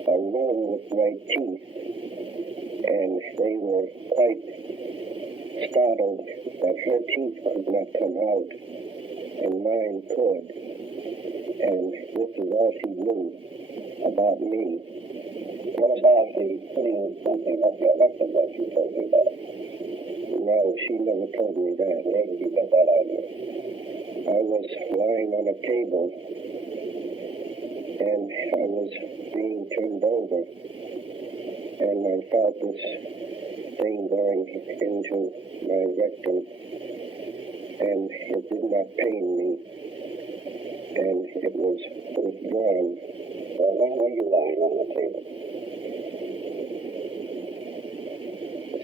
a room with my teeth, and they were quite startled that her teeth could not come out, and mine could. And this is all she knew about me. What about the putting something up your rectum that you told me about? No, she never told me that. Where did you get that idea? I was lying on a table, and I was being turned over, and I felt this thing going into my rectum, and it did not pain me, and it was withdrawn. Well, when were you lying on the table?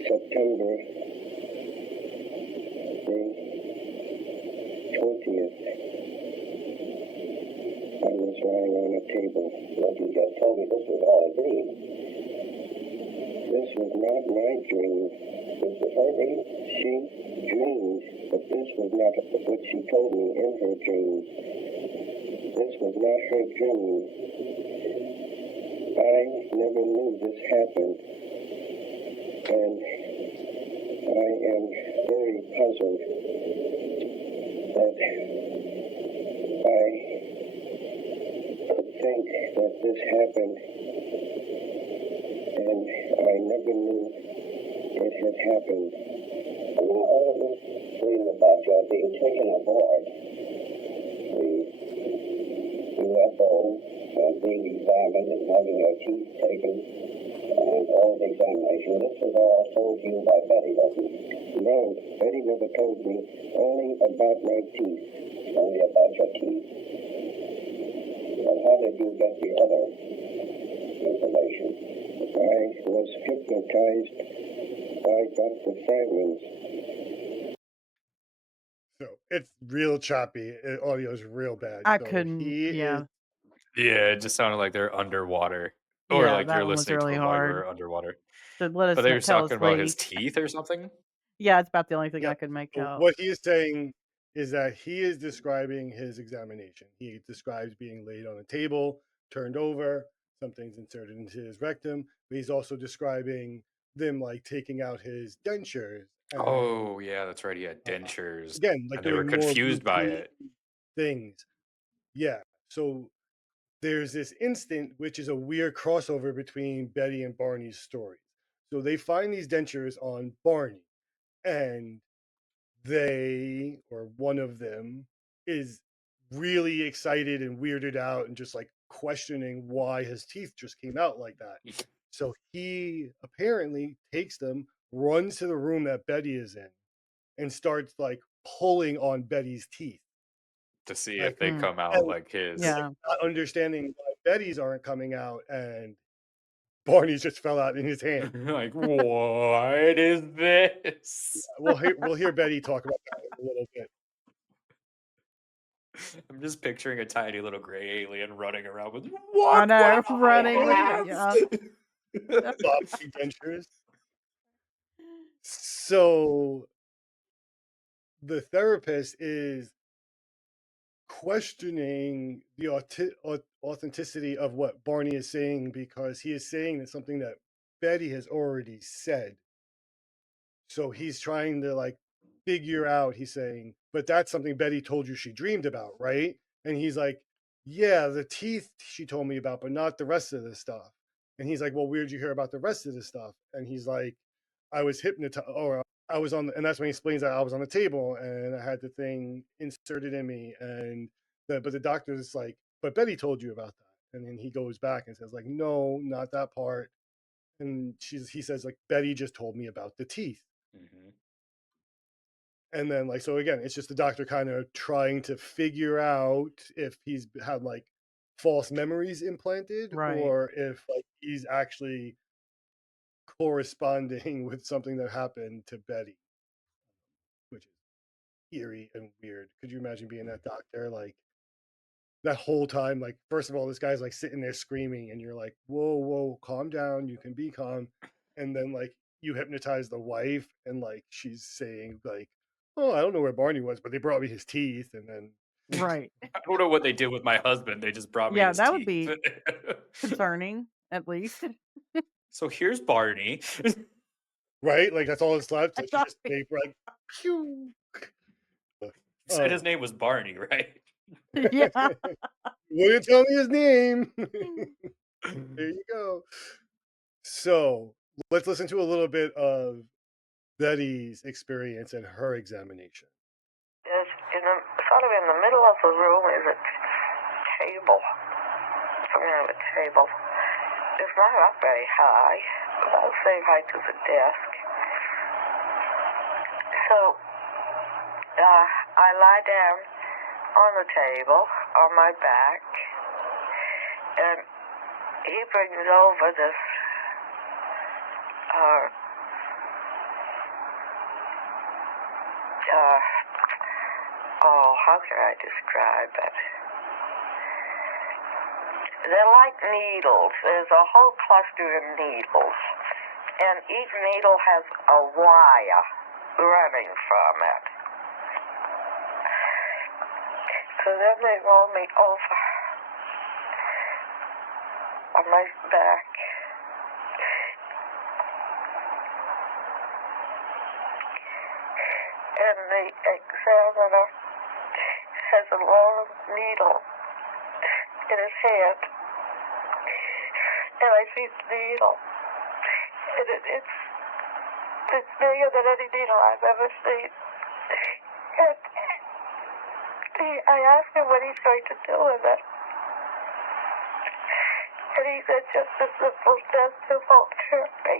September the 20th. I was lying on a table. Well, you just told me this was all a dream. This was not my dream. This was her dream. She dreamed, but this was not what she told me in her dreams. This was not her dream. I never knew this happened. And I am very puzzled that I could think that this happened, and I never knew it had happened. Now, all of this dream about your being taken aboard the UFO and being examined and having your teeth taken and all the examination, this was all told to you by Betty, wasn't it? No, Betty never told me, only about my teeth, only about your teeth. But how did you get the other information? I was hypnotized by Dr. Franklin's. So it's real choppy. Audio is real bad. I So couldn't. he Yeah. is Yeah, it just sounded like they're underwater. Or Yeah, like that you're one was listening to really them while hard. you're underwater. So let But us they were tell us, talking about his Lee. teeth or something? Yeah, it's about the only thing I Yep. could make So out. what he is saying is that he is describing his examination. He describes being laid on a table, turned over, something's inserted into his rectum. But he's also describing them like taking out his dentures. And, Oh, yeah, that's right. He had dentures. again, like And they were doing more confused by routine it. things. Yeah. So there's this instant, which is a weird crossover between Betty and Barney's stories. So they find these dentures on Barney, and they, or one of them, is really excited and weirded out and just like questioning why his teeth just came out like that. So he apparently takes them, runs to the room that Betty is in, and starts like pulling on Betty's teeth. To see if Like, they come out like his. Yeah. not understanding why Betty's aren't coming out, and Barney's just fell out in his hand. Like, what is this? We'll hear Betty talk about that in a little bit. I'm just picturing a tiny little gray alien running around with I what? know, What running with have?" yeah. Floppy dentures. So the therapist is questioning the authenticity of what Barney is saying, because he is saying that something that Betty has already said. So he's trying to like figure out, he's saying, but that's something Betty told you she dreamed about, right? And he's like, yeah, the teeth she told me about, but not the rest of the stuff. And he's like, well, where'd you hear about the rest of the stuff? And he's like, I was hypnotized, or I was on, and that's when he explains that I was on the table and I had the thing inserted in me. And but the doctor's like, but Betty told you about that. And then he goes back and says like, no, not that part. And he says like, Betty just told me about the teeth. Mm-hmm. And then like, so again, it's just the doctor kind of trying to figure out if he's had like false memories implanted, Right. or if like he's actually corresponding with something that happened to Betty, which is eerie and weird. Could you imagine being that doctor like that whole time? Like, first of all, this guy's like sitting there screaming and you're like, whoa, calm down, you can be calm. And then like you hypnotize the wife and like she's saying like, oh, I don't know where Barney was, but they brought me his teeth. And then Right. I don't know what they did with my husband. They just brought me Yeah, his that would teeth. be concerning, at least. So here's Barney. right, like that's all that's left. So That's she all- just paper like pew. You said his name was Barney, right? yeah. Wouldn't tell me his name. There you go. So let's listen to a little bit of Betty's experience and her examination. Yes, sort of in the middle of the room is a table. Some kind of a table. It's not up very high, about the same height as a desk. So, I lie down on the table, on my back, and he brings over this, how can I describe it? They're like needles. There's a whole cluster of needles, and each needle has a wire running from it. So then they roll me over on my back. And the examiner has a long needle in his hand. And I see the needle. And it's bigger than any needle I've ever seen. And I asked him what he's going to do with it. And he said, just a simple test to alter me.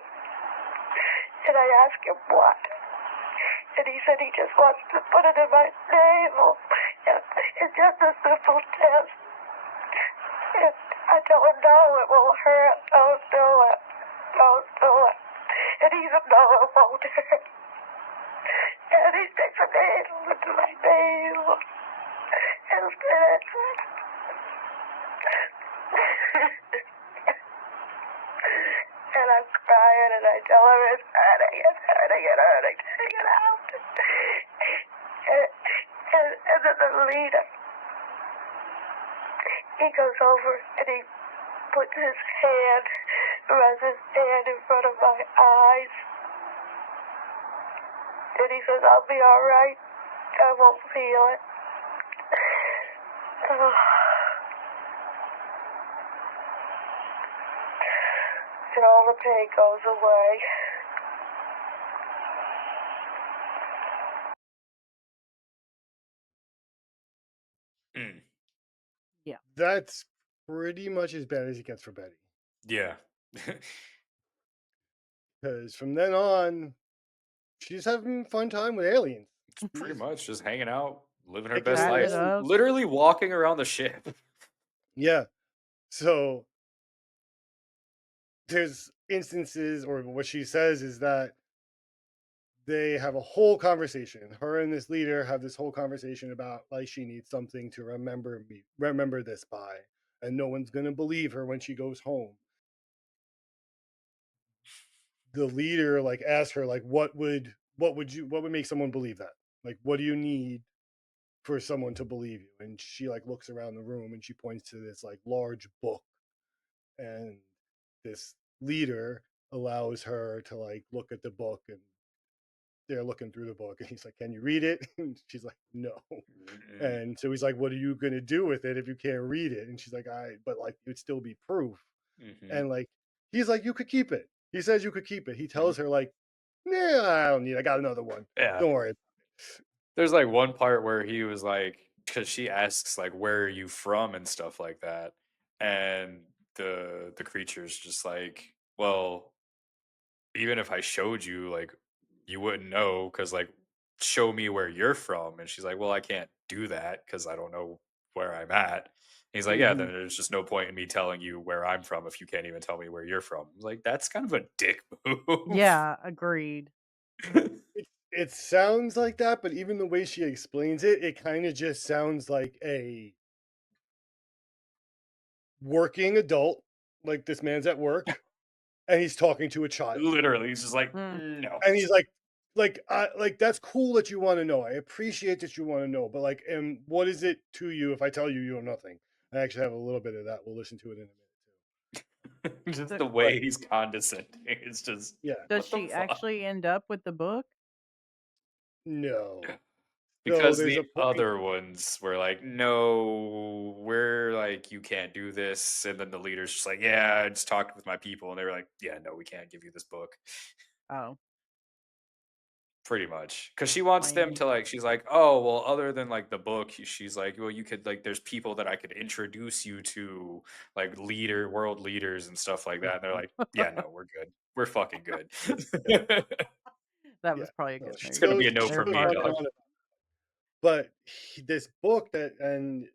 And I asked him what. And he said he just wants to put it in my navel. It's just a simple test. And I told him, no, it will hurt. Don't do it. Don't do it. And even though it won't hurt. And he sticks a needle into my navel. And spits it. And I'm crying and I tell him it's hurting, take it out. And then the leader, he goes over and he puts his hand, runs his hand in front of my eyes. And he says, I'll be alright. I won't feel it. And all the pain goes away. Mm. Yeah. That's pretty much as bad as it gets for Betty. Yeah. Because from then on, she's having fun time with aliens. Pretty much just hanging out, living her Picking best up Chatting it life, aliens. up. literally walking around the ship. Yeah. So there's instances, or what she says is that they have a whole conversation. Her and this leader have this whole conversation about like she needs something to remember this by, and no one's gonna believe her when she goes home. The leader like asks her like, what would make someone believe that? Like, what do you need for someone to believe you? And she like looks around the room and she points to this like large book, and this leader allows her to like look at the book, and they're looking through the book, and he's like, can you read it? And she's like, no. And so he's like, what are you going to do with it if you can't read it? And she's like, but like it'd still be proof. Mm-hmm. And like he's like, you could keep it. He says you could keep it. He tells her like, nah, I don't need it. I got another one. Yeah. Don't worry. There's like one part where he was like, because she asks like, where are you from and stuff like that, and the creature's just like, well, even if I showed you, like, you wouldn't know, because like, show me where you're from. And she's like, well, I can't do that because I don't know where I'm at. And he's like, yeah, then there's just no point in me telling you where I'm from if you can't even tell me where you're from. I was like, that's kind of a dick move. Yeah, agreed. It sounds like that, but even the way she explains it, it kind of just sounds like a working adult, like this man's at work and he's talking to a child. Literally, he's just like, Mm. no. And he's like that's cool that you want to know. I appreciate that you want to know, but like, and what is it to you if I tell you you know nothing? I actually have a little bit of that. We'll listen to it in a minute too. Just So- the way he's condescending. It's just, Yeah. Does what the she fuck? actually end up with the book? No. Because there's the a point- other ones were like, no, we're like, you can't do this. And then the leader's just like, yeah, I just talked with my people. And they were like, yeah, no, we can't give you this book. Oh, Pretty much. Because she wants them Lame. to like, she's like, oh, well, other than like the book, she's like, well, you could like, there's people that I could introduce you to, like world leaders and stuff like that. And they're like, yeah, no, we're good. We're fucking good. that was probably a no, good she move. It's going to be a no she for goes me, on dog. and on. But this book and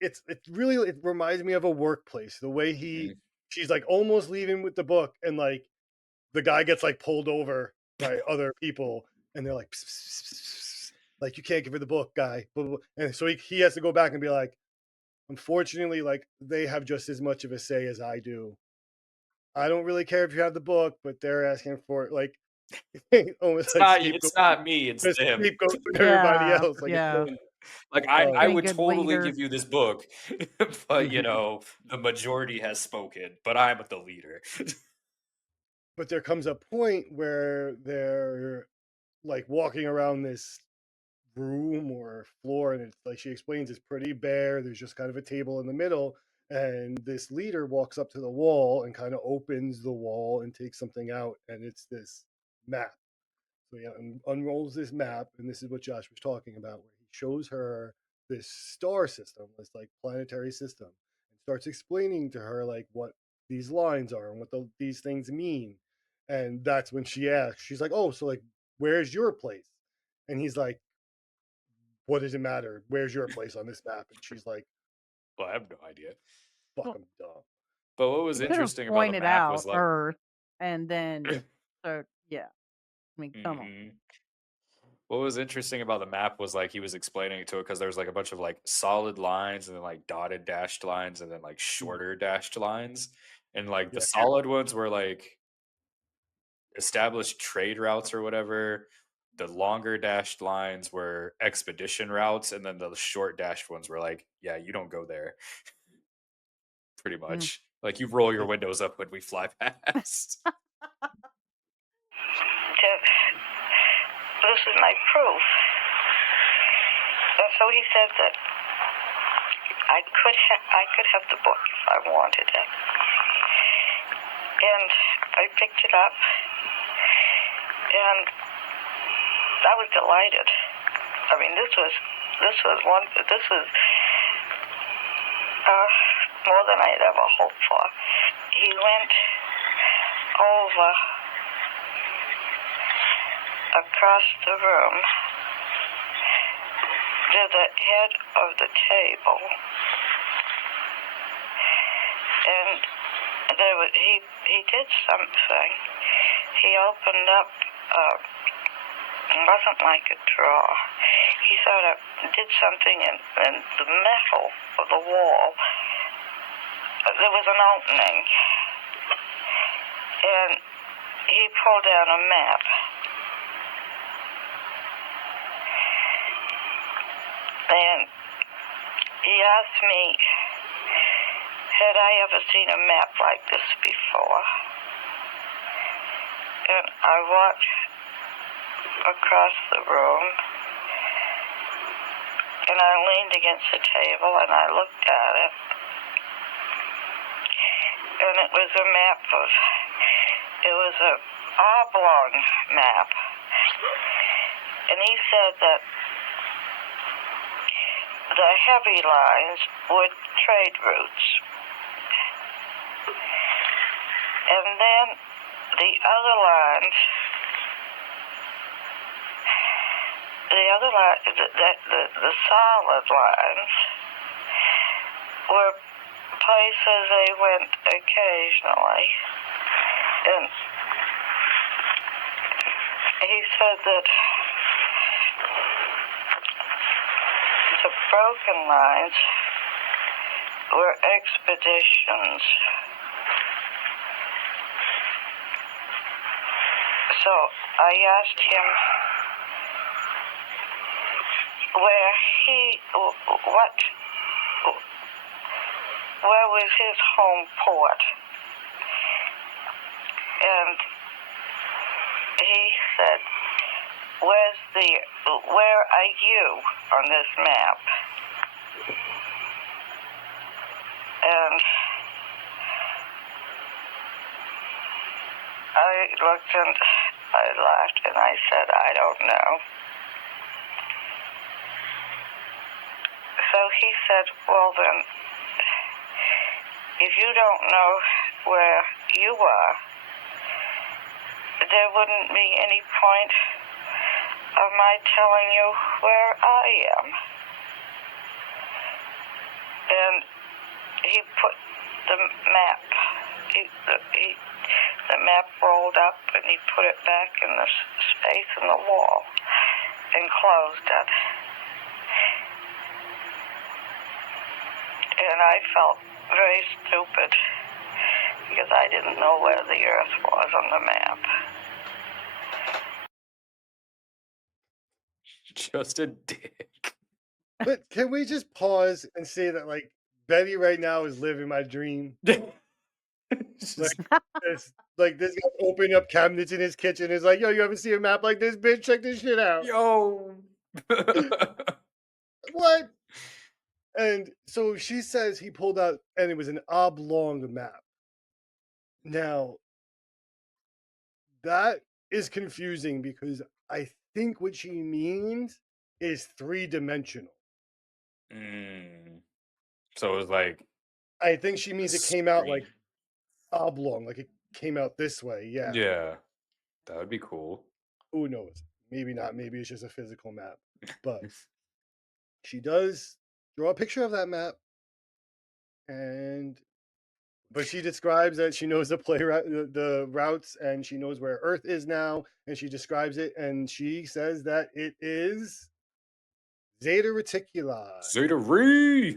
it's really, it reminds me of a workplace. The way she's like almost leaving with the book, and like the guy gets like pulled over by other people, and they're like, "Psst, psst, psst, psst, psst. Like, you can't give her the book, guy." Blah, blah, blah. And so he has to go back and be like, unfortunately, like they have just as much of a say as I do. I don't really care if you have the book, but they're asking for it. Like almost like It's not me, it's them. scapegoat with everybody Yeah, else. Like, yeah. Like Oh. I Any would good totally leader. give you this book, but you know, the majority has spoken, but I'm the leader. But there comes a point where they're like walking around this room or floor, and it's like she explains it's pretty bare. There's just kind of a table in the middle, and this leader walks up to the wall and kind of opens the wall and takes something out, and it's this map. So yeah, unrolls this map, and this is what Josh was talking about, where he shows her this star system, this like planetary system, and starts explaining to her like what these lines are and what these things mean. And that's when she asks, she's like, "Oh, so like, where's your place?" And he's like, "What does it matter? Where's your place on this map?" And she's like, Well, I have no idea. "Fuck, Well, I'm dumb." But what was You could have interesting about the pointed map out was like, Earth, and then so yeah. I mean, come on. Mhm. What was interesting about the map was like he was explaining it to it, because there was like a bunch of like solid lines and then like dotted dashed lines and then like shorter dashed lines. And like the Yeah. solid ones were like established trade routes or whatever. The longer dashed lines were expedition routes, and then the short dashed ones were like, yeah, you don't go there. Pretty much. Like, you roll your windows up when we fly past. This is my proof. And so he said that I could have the book if I wanted it. And I picked it up, and I was delighted. I mean, this was more than I had ever hoped for. He went over across the room to the head of the table, and he did something. He opened up, it wasn't like a drawer. He sort of did something in the metal of the wall. There was an opening, and he pulled out a map. And he asked me, had I ever seen a map like this before? And I walked across the room, and I leaned against the table, and I looked at it. And it was a map it was an oblong map. And he said that the heavy lines were trade routes. And then the other lines, the solid lines were places they went occasionally. And he said that the broken lines were expeditions. So I asked him where was his home port? And he said, where are you on this map? And I looked and I laughed and I said, I don't know. So he said, well then, if you don't know where you are, there wouldn't be any point of my telling you where I am. And he put the map, the map rolled up and he put it back in the space in the wall and closed it. And I felt very stupid because I didn't know where the Earth was on the map. Just a dick. But can we just pause and say that, like, Betty right now is living my dream? This guy opening up cabinets in his kitchen is like, yo, you ever see a map like this, bitch? Check this shit out. Yo. What? And so she says he pulled out, and it was an oblong map. Now, that is confusing because I think what she means is 3-dimensional. So it was like, I think she means it came out like oblong, like it came out this way. Yeah. Yeah. That would be cool. Who knows? Maybe not. Maybe it's just a physical map. But she does draw a picture of that map. But she describes that she knows the routes, and she knows where Earth is now, and she describes it, and she says that it is Zeta Reticuli. Zeta Re.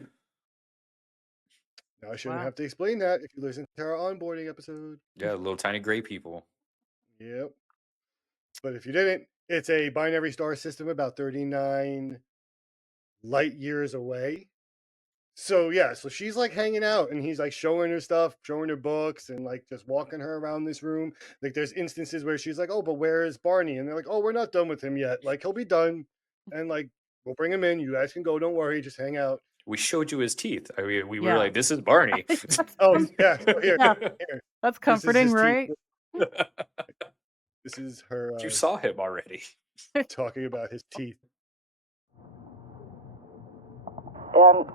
Now I shouldn't have to explain that if you listen to our onboarding episode. Yeah, little tiny gray people. Yep. But if you didn't, it's a binary star system about 39 light years away. So yeah, so she's like hanging out and he's like showing her stuff, showing her books and like just walking her around this room. Like there's instances where she's like, "Oh, but where is Barney?" And they're like, "Oh, we're not done with him yet. Like he'll be done." And like we'll bring him in. You guys can go. Don't worry. Just hang out. We showed you his teeth. I mean, we were Yeah. like, "This is Barney." That's Oh com- yeah. So here, yeah, here. that's This is comforting, his teeth. right? This is her You saw him already. talking about his teeth. And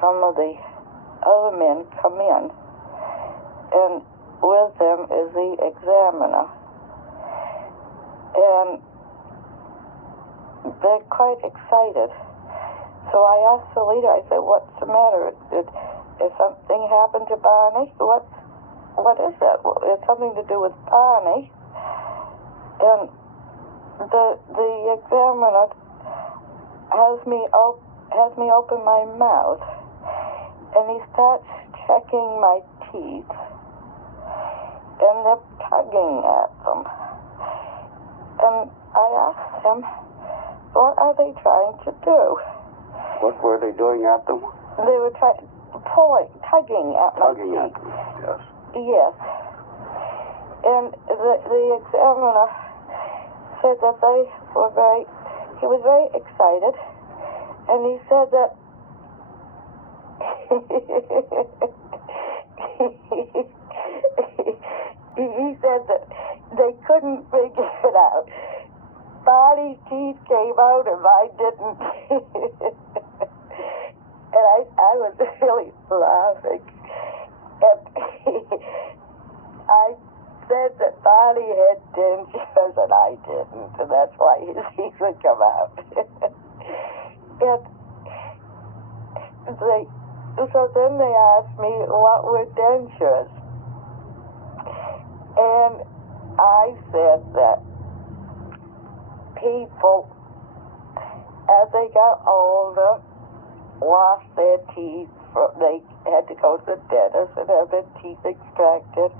some of the other men come in, and with them is the examiner. And they're quite excited. So I asked the leader, I said, "What's the matter? Did something happen to Barney? What is that? Well, it's something to do with Barney." And the examiner has me open my mouth, and he starts checking my teeth, and they're tugging at them. And I asked him, "What are they trying to do?" What were they doing at them? They were tugging at my Tugging at teeth. them, yes. Yes. And the examiner said that he was very excited, and he said that he said that they couldn't figure it out. Barney's teeth came out and mine didn't. And I was really laughing. And I said that Barney had dentures and I didn't, and that's why his teeth would come out. So then they asked me what were dentures. And I said that people, as they got older, washed their teeth. They had to go to the dentist and have their teeth extracted,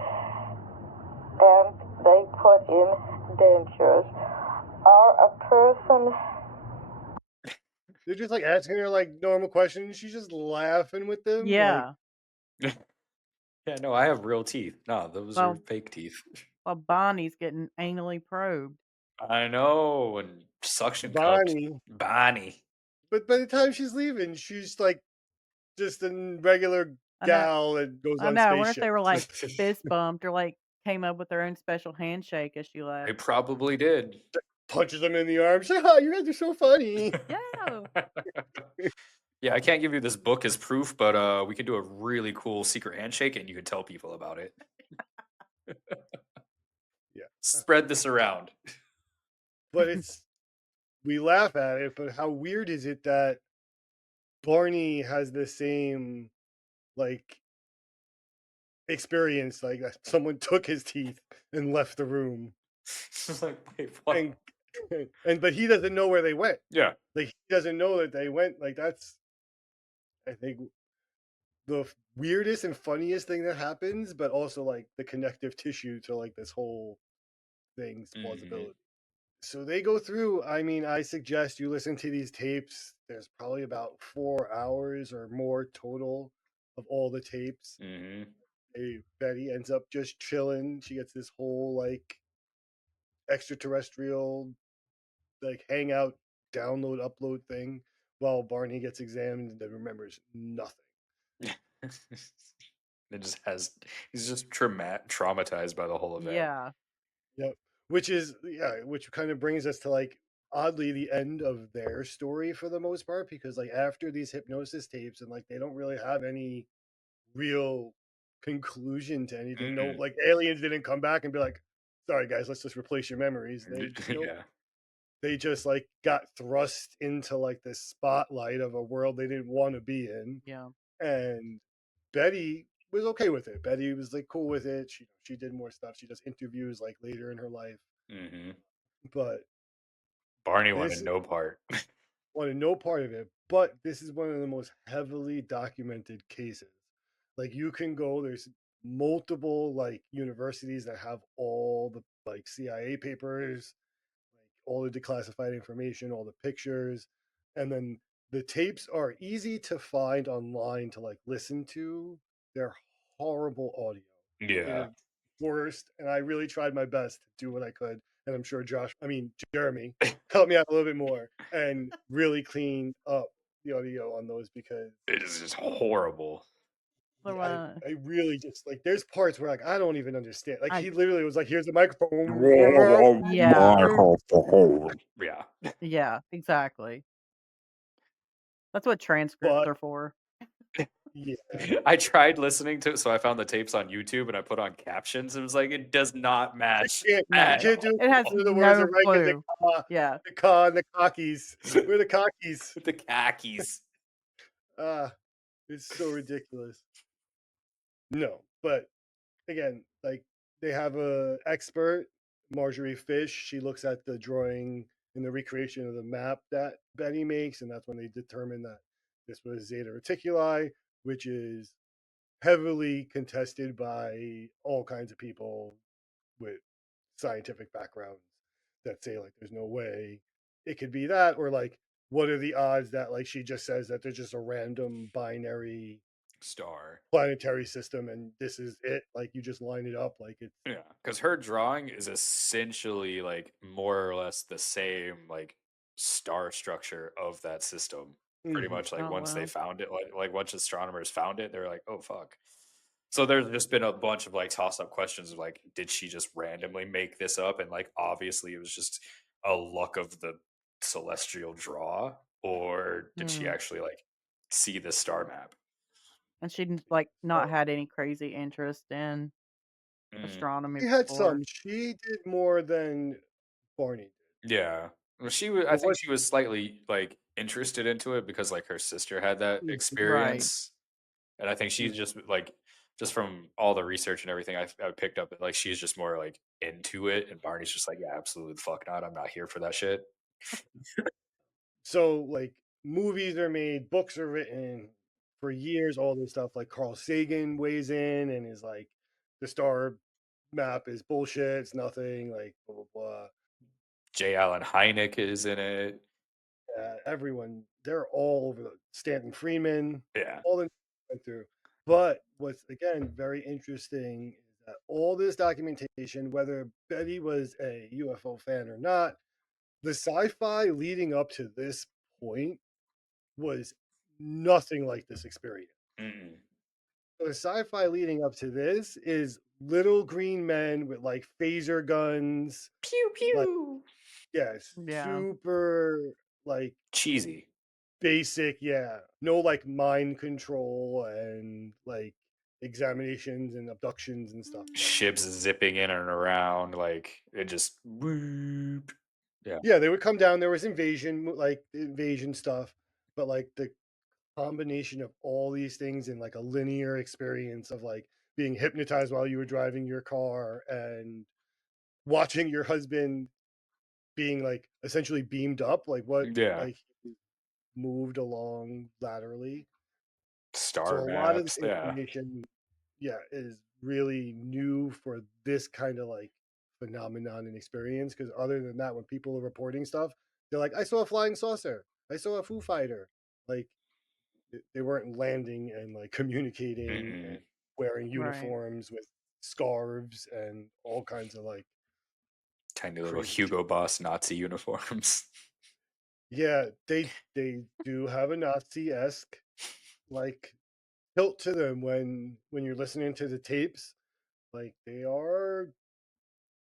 and they put in dentures. Or a person. They're just like asking her like normal questions. She's just laughing with them. Yeah. Like, Yeah, no, I have real teeth. No, those are Well, fake teeth. well, Bonnie's getting anally probed. I know, and suction cups. Bonnie. Bonnie. But by the time she's leaving, she's like just a regular I know. gal that goes I on know. I wonder if they were like spaceships. fist bumped or like came up with their own special handshake as she They left. probably did. Punches him in the arm. She's like, "Oh, you guys are so funny." Yeah. Yeah, I can't give you this book as proof, but we could do a really cool secret handshake and you could tell people about it. Yeah. Spread this around. But we laugh at it, but how weird is it that Barney has the same like experience, like someone took his teeth and left the room, It's like, wait, what? and but he doesn't know where they went. Yeah. Like he doesn't know that they went. Like that's, I think, the weirdest and funniest thing that happens, but also like the connective tissue to like this whole thing's plausibility. So they go through. I mean, I suggest you listen to these tapes. There's probably about 4 hours or more total of all the tapes. Mm-hmm. Betty ends up just chilling. She gets this whole like extraterrestrial like hangout download upload thing while Barney gets examined and remembers nothing. He's just traumatized by the whole event. Yeah. Yep. Which kind of brings us to like oddly the end of their story for the most part, because like after these hypnosis tapes and like they don't really have any real conclusion to anything. No, Mm-mm. like aliens didn't come back and be like, "Sorry guys, let's just replace your memories." Yeah. They just like got thrust into like this spotlight of a world they didn't want to be in. Yeah. And Betty was okay with it. Betty was like cool with it. She did more stuff. She does interviews like later in her life. Mm-hmm. But Barney this wanted no part. wanted no part of it. But this is one of the most heavily documented cases. Like you can go, there's multiple like universities that have all the like CIA papers, like all the declassified information, all the pictures, and then the tapes are easy to find online to like listen to. They're horrible audio. Yeah. They're worst, and I really tried my best to do what I could. And I'm sure Jeremy, helped me out a little bit more and really cleaned up the audio on those because It is just horrible. So, I really just like there's parts where like I don't even understand. Like I- he literally was like, "Here's the microphone." Yeah. Yeah. Yeah, exactly. That's what transcripts But are for. yeah, I tried listening to it, so I found the tapes on YouTube and I put on captions. It was like it does not match. you No. can't do It has the words no are right because clue. Yeah. the cockies. We're the cockies. With the khakis. It's so ridiculous. No, but again, like they have a expert, Marjorie Fish. She looks at the drawing and the recreation of the map that Betty makes, and that's when they determine that this was Zeta Reticuli, which is heavily contested by all kinds of people with scientific backgrounds that say like there's no way it could be that, or like what are the odds that like she just says that there's just a random binary Star. planetary system and this is it, like you just line it up like it's Yeah, because her drawing is essentially like more or less the same like star structure of that system. Pretty much like Oh, once they wow. found it, like once astronomers found it, they're like, oh fuck. So there's just been a bunch of like toss up questions of like, did she just randomly make this up? And like obviously it was just a luck of the celestial draw, or did she Hmm. actually like see the star map? And she'd like not had any crazy interest in astronomy she had before. some. She did more than Barney did. Yeah. Well, she was. I But think what she was slightly like interested into it because like her sister had that Right. experience, and I think she's just like just from all the research and everything I picked up, like she's just more like into it, and Barney's just like, yeah, absolutely, the fuck not. I'm not here for that shit. So like movies are made, books are written for years, all this stuff. Like Carl Sagan weighs in and is like the star map is bullshit, it's nothing, like blah blah blah. J. Allen Hynek is in it. Everyone, they're all over the Stanton Freeman, Yeah. all the went through. But what's again very interesting is that all this documentation, whether Betty was a UFO fan or not, the sci-fi leading up to this point was nothing like this experience. Mm-mm. So the sci-fi leading up to this is little green men with like phaser guns, Pew like pew. yes, Yeah. super like Cheesy. basic, yeah. No like mind control and like examinations and abductions and stuff. Ships zipping in and around, like it just whoop. Yeah. Yeah, they would come down. There was like invasion stuff, but like the combination of all these things in like a linear experience of like being hypnotized while you were driving your car and watching your husband being like essentially beamed up, like what Yeah. like he moved along laterally. So Star a lot of maps. this Yeah. information, yeah, is really new for this kind of like phenomenon and experience. Because other than that, when people are reporting stuff, they're like, "I saw a flying saucer. I saw a Foo Fighter." Like they weren't landing and like communicating and Mm-mm. wearing Right. uniforms with scarves and all kinds of like Tiny little crazy shit. Hugo Boss Nazi uniforms. Yeah, they do have a Nazi-esque like tilt to them when you're listening to the tapes. Like they are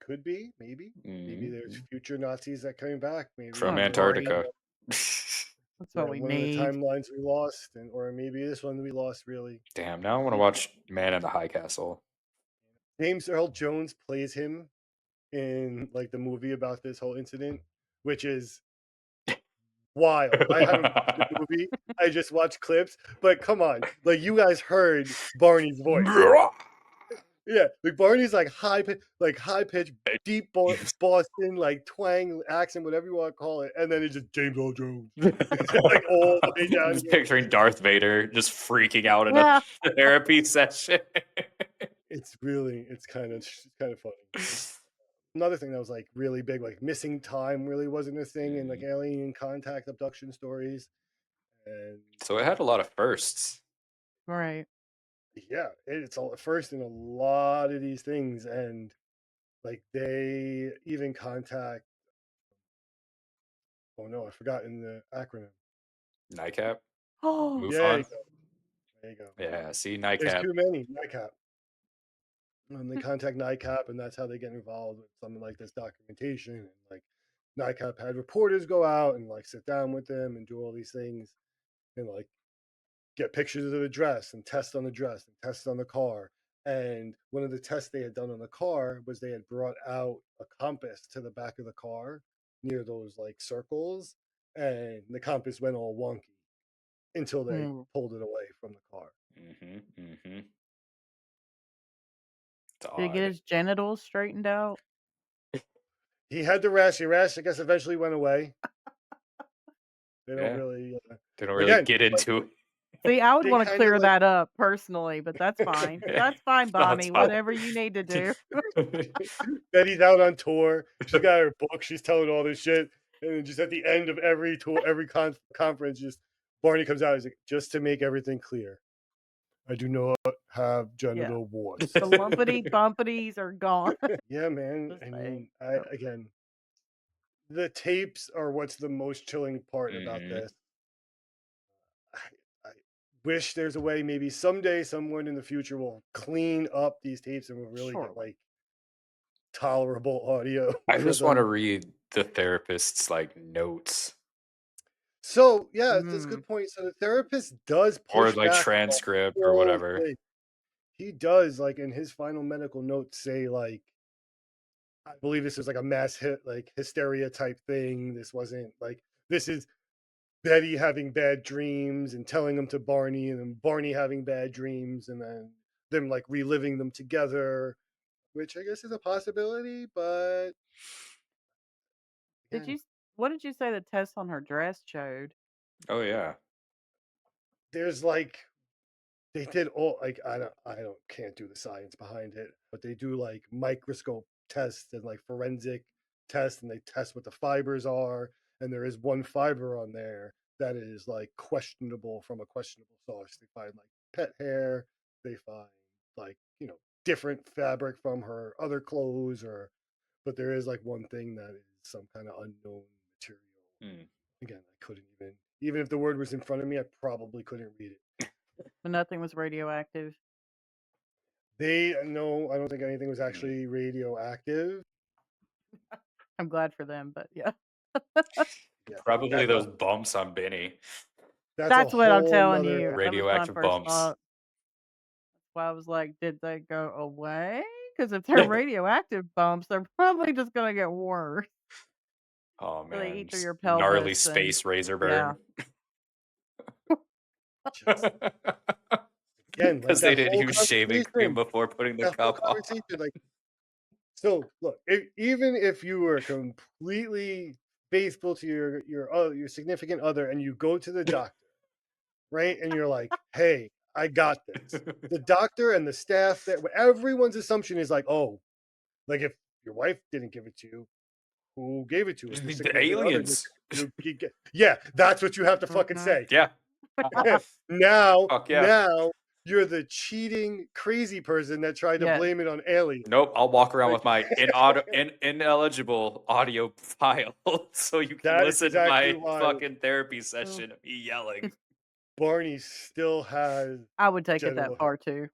could be maybe there's Mhm. future Nazis that coming back. Maybe From Oh, Antarctica. That's what we one of the need. timelines we lost, and or maybe this one we lost really. Damn, now I want to watch Man in the High Castle. James Earl Jones plays him in like the movie about this whole incident, which is wild. I haven't watched the movie. I just watched clips, but come on, like you guys heard Barney's voice. Yeah, like Barney's like high pitch, deep Boston, like twang accent, whatever you want to call it, and then it's just James Earl Jones, like all the way down. Just picturing Darth Vader just freaking out in Yeah. a therapy session. It's kind of funny. Another thing that was like really big, like missing time, really wasn't a thing in like alien contact abduction stories. And So it had a lot of firsts. Right. yeah, it's all first in a lot of these things. And like they even contact, oh no, I forgot in the acronym. Nightcap, Oh, Yeah, MUFON. there you go. Yeah, see, There's Nightcap. too many. NICAP. And they contact NICAP, and that's how they get involved with something like this documentation. And like NICAP had reporters go out and like sit down with them and do all these things and like get pictures of the dress and test on the dress and test on the car. And one of the tests they had done on the car was they had brought out a compass to the back of the car near those like circles, and the compass went all wonky until they mm. pulled it away from the car. Mm-hmm. Mm-hmm. It's Did he get odd. his genitals straightened out? He had the rash. The rash, I guess, eventually went away. They don't Yeah. really, They don't really again, get into it. See, I would they want to kind of clear like, that up personally, but that's fine. That's fine, No, it's Bonnie. fine. Whatever you need to do. Betty's out on tour. She's got her book. She's telling all this shit. And then just at the end of every tour, every conference, just Barney comes out. He's like, just to make everything clear, I do not have Yeah. genital warts. The lumpity bumpities are gone. Yeah, man. Just I saying. mean, So, again, the tapes are what's the most chilling part about Mhm. this. I wish there's a way, maybe someday, someone in the future will clean up these tapes and we'll really get surely. like tolerable audio I for just want to them. read the therapist's like notes So yeah, that's a Mm. good point. So the therapist does or push like back on the transcript or whole whatever. thing. He does, like in his final medical notes, say like, I believe this was like a mass hit, like hysteria type thing. This wasn't like, this is Betty having bad dreams and telling them to Barney, and then Barney having bad dreams, and then them like reliving them together, which I guess is a possibility. But Did again, you? What did you say the test on her dress showed? Oh yeah. there's like they did all like I don't can't do the science behind it, but they do like microscope tests and like forensic tests, and they test what the fibers are, and there is one fiber on there that is like questionable from a questionable source. They find like pet hair, they find like different fabric from her other clothes, or but there is like one thing that is some kind of unknown material. Mm. Again, I couldn't even if the word was in front of me, I probably couldn't read it. But nothing was radioactive. They no, I don't think anything was Mm. actually radioactive. I'm glad for them, but yeah. Yeah, Probably that's a those bumps on Benny. that's a That's what I'm whole telling nother. you. That was my Radioactive first bumps. thought. That's why I was like, did they go away? Because if they're radioactive bumps, they're probably just gonna get worse. Oh So they man, eat through just your gnarly pelvis and space razor yeah. burn. Just again, like Because they that didn't whole use shaving cream conversation. before putting the That whole cup on. conversation, like so. Look, even if you were completely faithful to your significant other, and you go to the doctor, right, and you're like, "Hey, I got this." The doctor and the staff, that everyone's assumption is like, "Oh, like if your wife didn't give it to you, who gave it to you? If your The significant other did aliens. yeah, that's what you have to fucking Mhm. say. Yeah. now, Fuck yeah. now you're the cheating crazy person that tried to Yes. blame it on aliens. Nope. I'll walk around Like, with my ineligible audio file so you can that is listen to exactly my why fucking therapy Oh. session of me yelling. Barney still has I would take it that genital far too.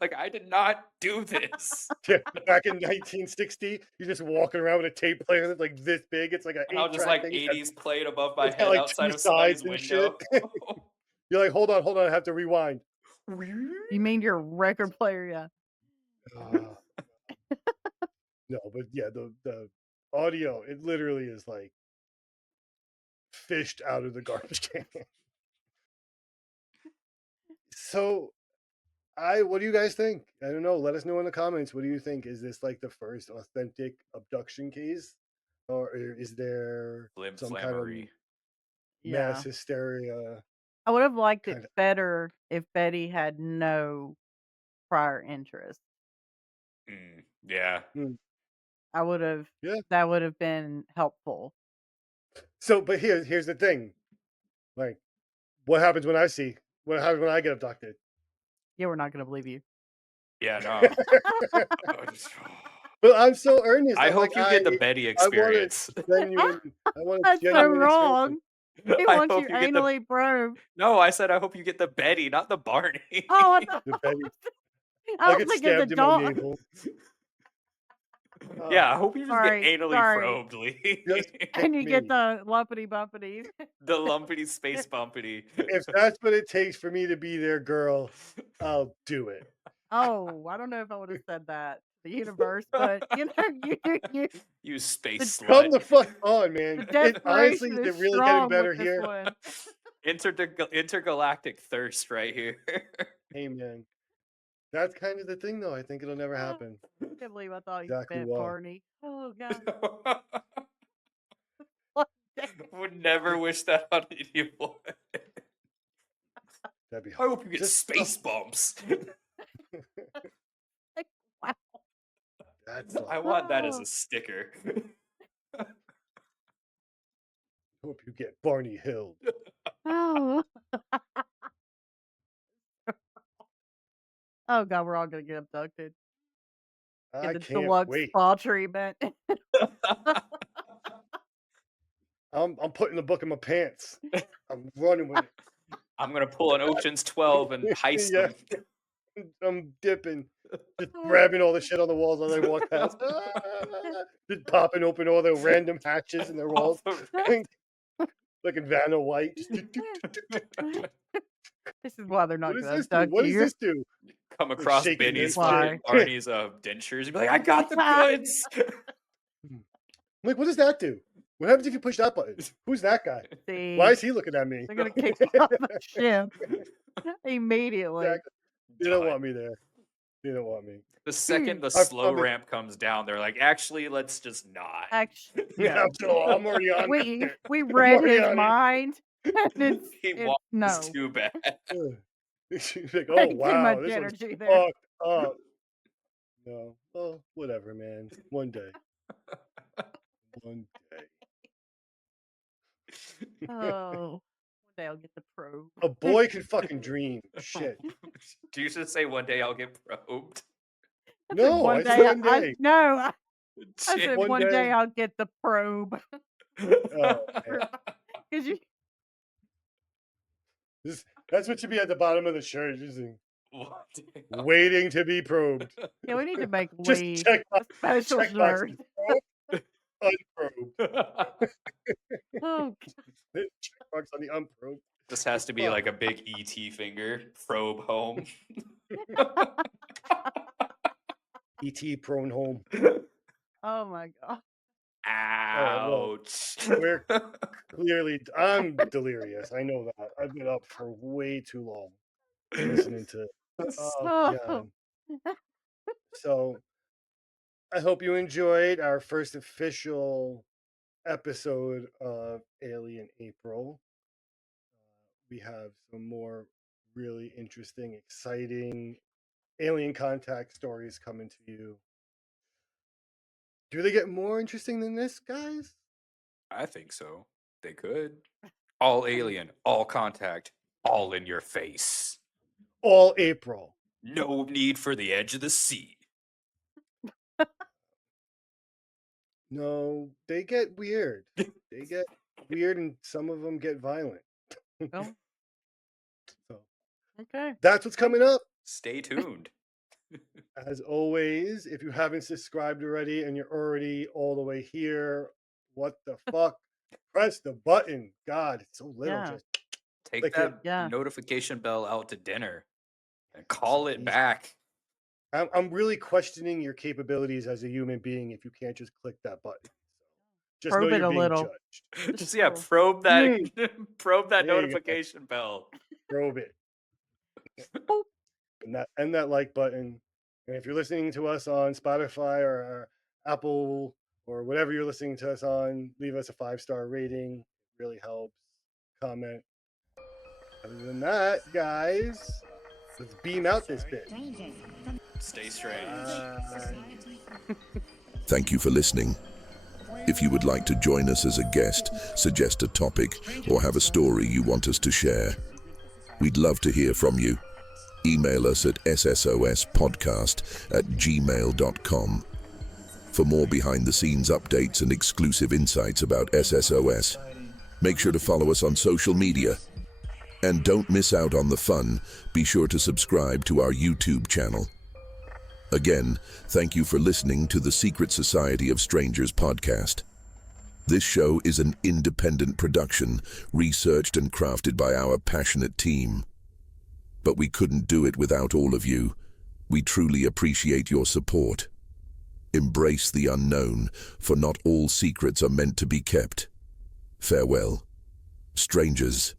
Like, I did not do this. yeah, back in 1960, you're just walking around with a tape player that's like this big. It's like an And I'll just 8-track like thing. 80s played above my It's got head like two outside of sides somebody's and shit. window. You're like, hold on, I have to rewind. You mean your record player? Yeah. Uh, no, but yeah, the audio, it literally is like fished out of the garbage can. So what do you guys think? I don't know. Let us know in the comments. What do you think? Is this like the first authentic abduction case? Or is there Flim some kind of flammery. mass Yeah. hysteria I would have liked it kind of better if Betty had no prior interest. Yeah. I would have yeah. that would have been helpful. So but here's the thing. Like, what happens when I see? What happens when I get abducted? Yeah, we're not gonna believe you. Yeah, no. But I'm so earnest. I I'm hope like, you get the Betty I want a experience. genuine. I want a That's so genuine experience. wrong. He I wants hope you you get the. anally probed. No, I said I hope you get the Betty, not the Barney. Oh, I thought The Betty. I I was get thinking the stabbed in my dog. navel. Yeah, I hope you just Sorry, get anally sorry. probed, Lee. Just And you get me. the lumpity bumpity. The lumpity space bumpity. If that's what it takes for me to be their girl, I'll do it. Oh, I don't know if I would have said that to the universe, but you know, You space Come slut. the fuck on, man. the Honestly, desperation is is it really getting strong better with this here? one. Intergalactic thirst right here. Hey, man. That's kind of the thing, though. I think it'll never happen. I can't believe I thought you Exactly meant why. Barney. Oh god. Would never wish that on anyone. That'd be I hope you get Just space bumps. Wow. That's I like, want that as a sticker. hope you get Barney Hill. Oh. Oh god, we're all gonna get abducted. I Get the can't deluxe wait. spa treatment. I'm putting the book in my pants. I'm running with it. I'm gonna pull an Ocean's 12 and heist Yeah. them. I'm dipping, just grabbing all the shit on the walls as I walk past. Just popping open all the random hatches in their walls. Like in Vanna White. Just This is why they're not what does gonna this do? abduct What does you. this do? Come across shaking Benny's this fucking shit. Barney's dentures. You'd be like, I got the goods. I'm like, what does that do? What happens if you push that button? Who's that guy? See, Why is he looking at me? they're gonna kick you off the ship immediately. Exactly. They don't Done. want me there. They don't want me. The second the I'm slow coming. ramp comes down, they're like, actually, let's just not. Actually, Yeah, I'm already on we it. we read already his on it. mind, and He it's wants no. too bad. She's like, oh Too wow, much this one's energy there. fucked up. No, well, whatever, man. One day. One day. Oh, one day I'll get the probe. A boy can fucking dream. Shit. Do you just say one day I'll get probed? I said No, one I day. said one day. I said Shit. One one day. day I'll get the probe. Oh, man. 'Cause you, That's what should be at the bottom of the shirt. Just One day I'll- waiting to be probed. yeah, we need to make Just Lee check a special check shirt. boxes. Unprobed. Oh, Check box on the unprobed. This has to be like a big ET finger. Probe home. E.T. prone home. oh my god. Ouch. We're clearly, I'm delirious. I know that. I've been up for way too long listening to. Oh, God. So, I hope you enjoyed our first official episode of Alien April. We have some more really interesting, exciting alien contact stories coming to you. Do they get more interesting than this, guys? I think so. They could. All alien, all contact, all in your face. All April. No need for the edge of the sea. No, they get weird. They get weird, and some of them get violent. Oh, So okay. that's what's coming up. Stay tuned. As always, if you haven't subscribed already and you're already all the way here, what the fuck? Press the button. God, it's so little. Yeah. Just Take Like that Yeah. notification bell out to dinner and call it amazing. back. I'm really questioning your capabilities as a human being if you can't just click that button. Just Probe know it you're a being little. judged. Just yeah, Cool. probe that probe that There you go. notification bell. Probe it. Boop. And that like button. And if you're listening to us on Spotify or Apple or whatever you're listening to us on, leave us a 5-star rating. It really helps. Comment. Other than that, guys, let's beam out this bit. Stay strange. Society. Thank you for listening. If you would like to join us as a guest, suggest a topic, or have a story you want us to share, we'd love to hear from you. Email us at ssospodcast@gmail.com. For more behind-the-scenes updates and exclusive insights about SSOS, make sure to follow us on social media. And don't miss out on the fun. Be sure to subscribe to our YouTube channel. Again, thank you for listening to the Secret Society of Strangers podcast. This show is an independent production, researched and crafted by our passionate team. But we couldn't do it without all of you. We truly appreciate your support. Embrace the unknown, for not all secrets are meant to be kept. Farewell, strangers.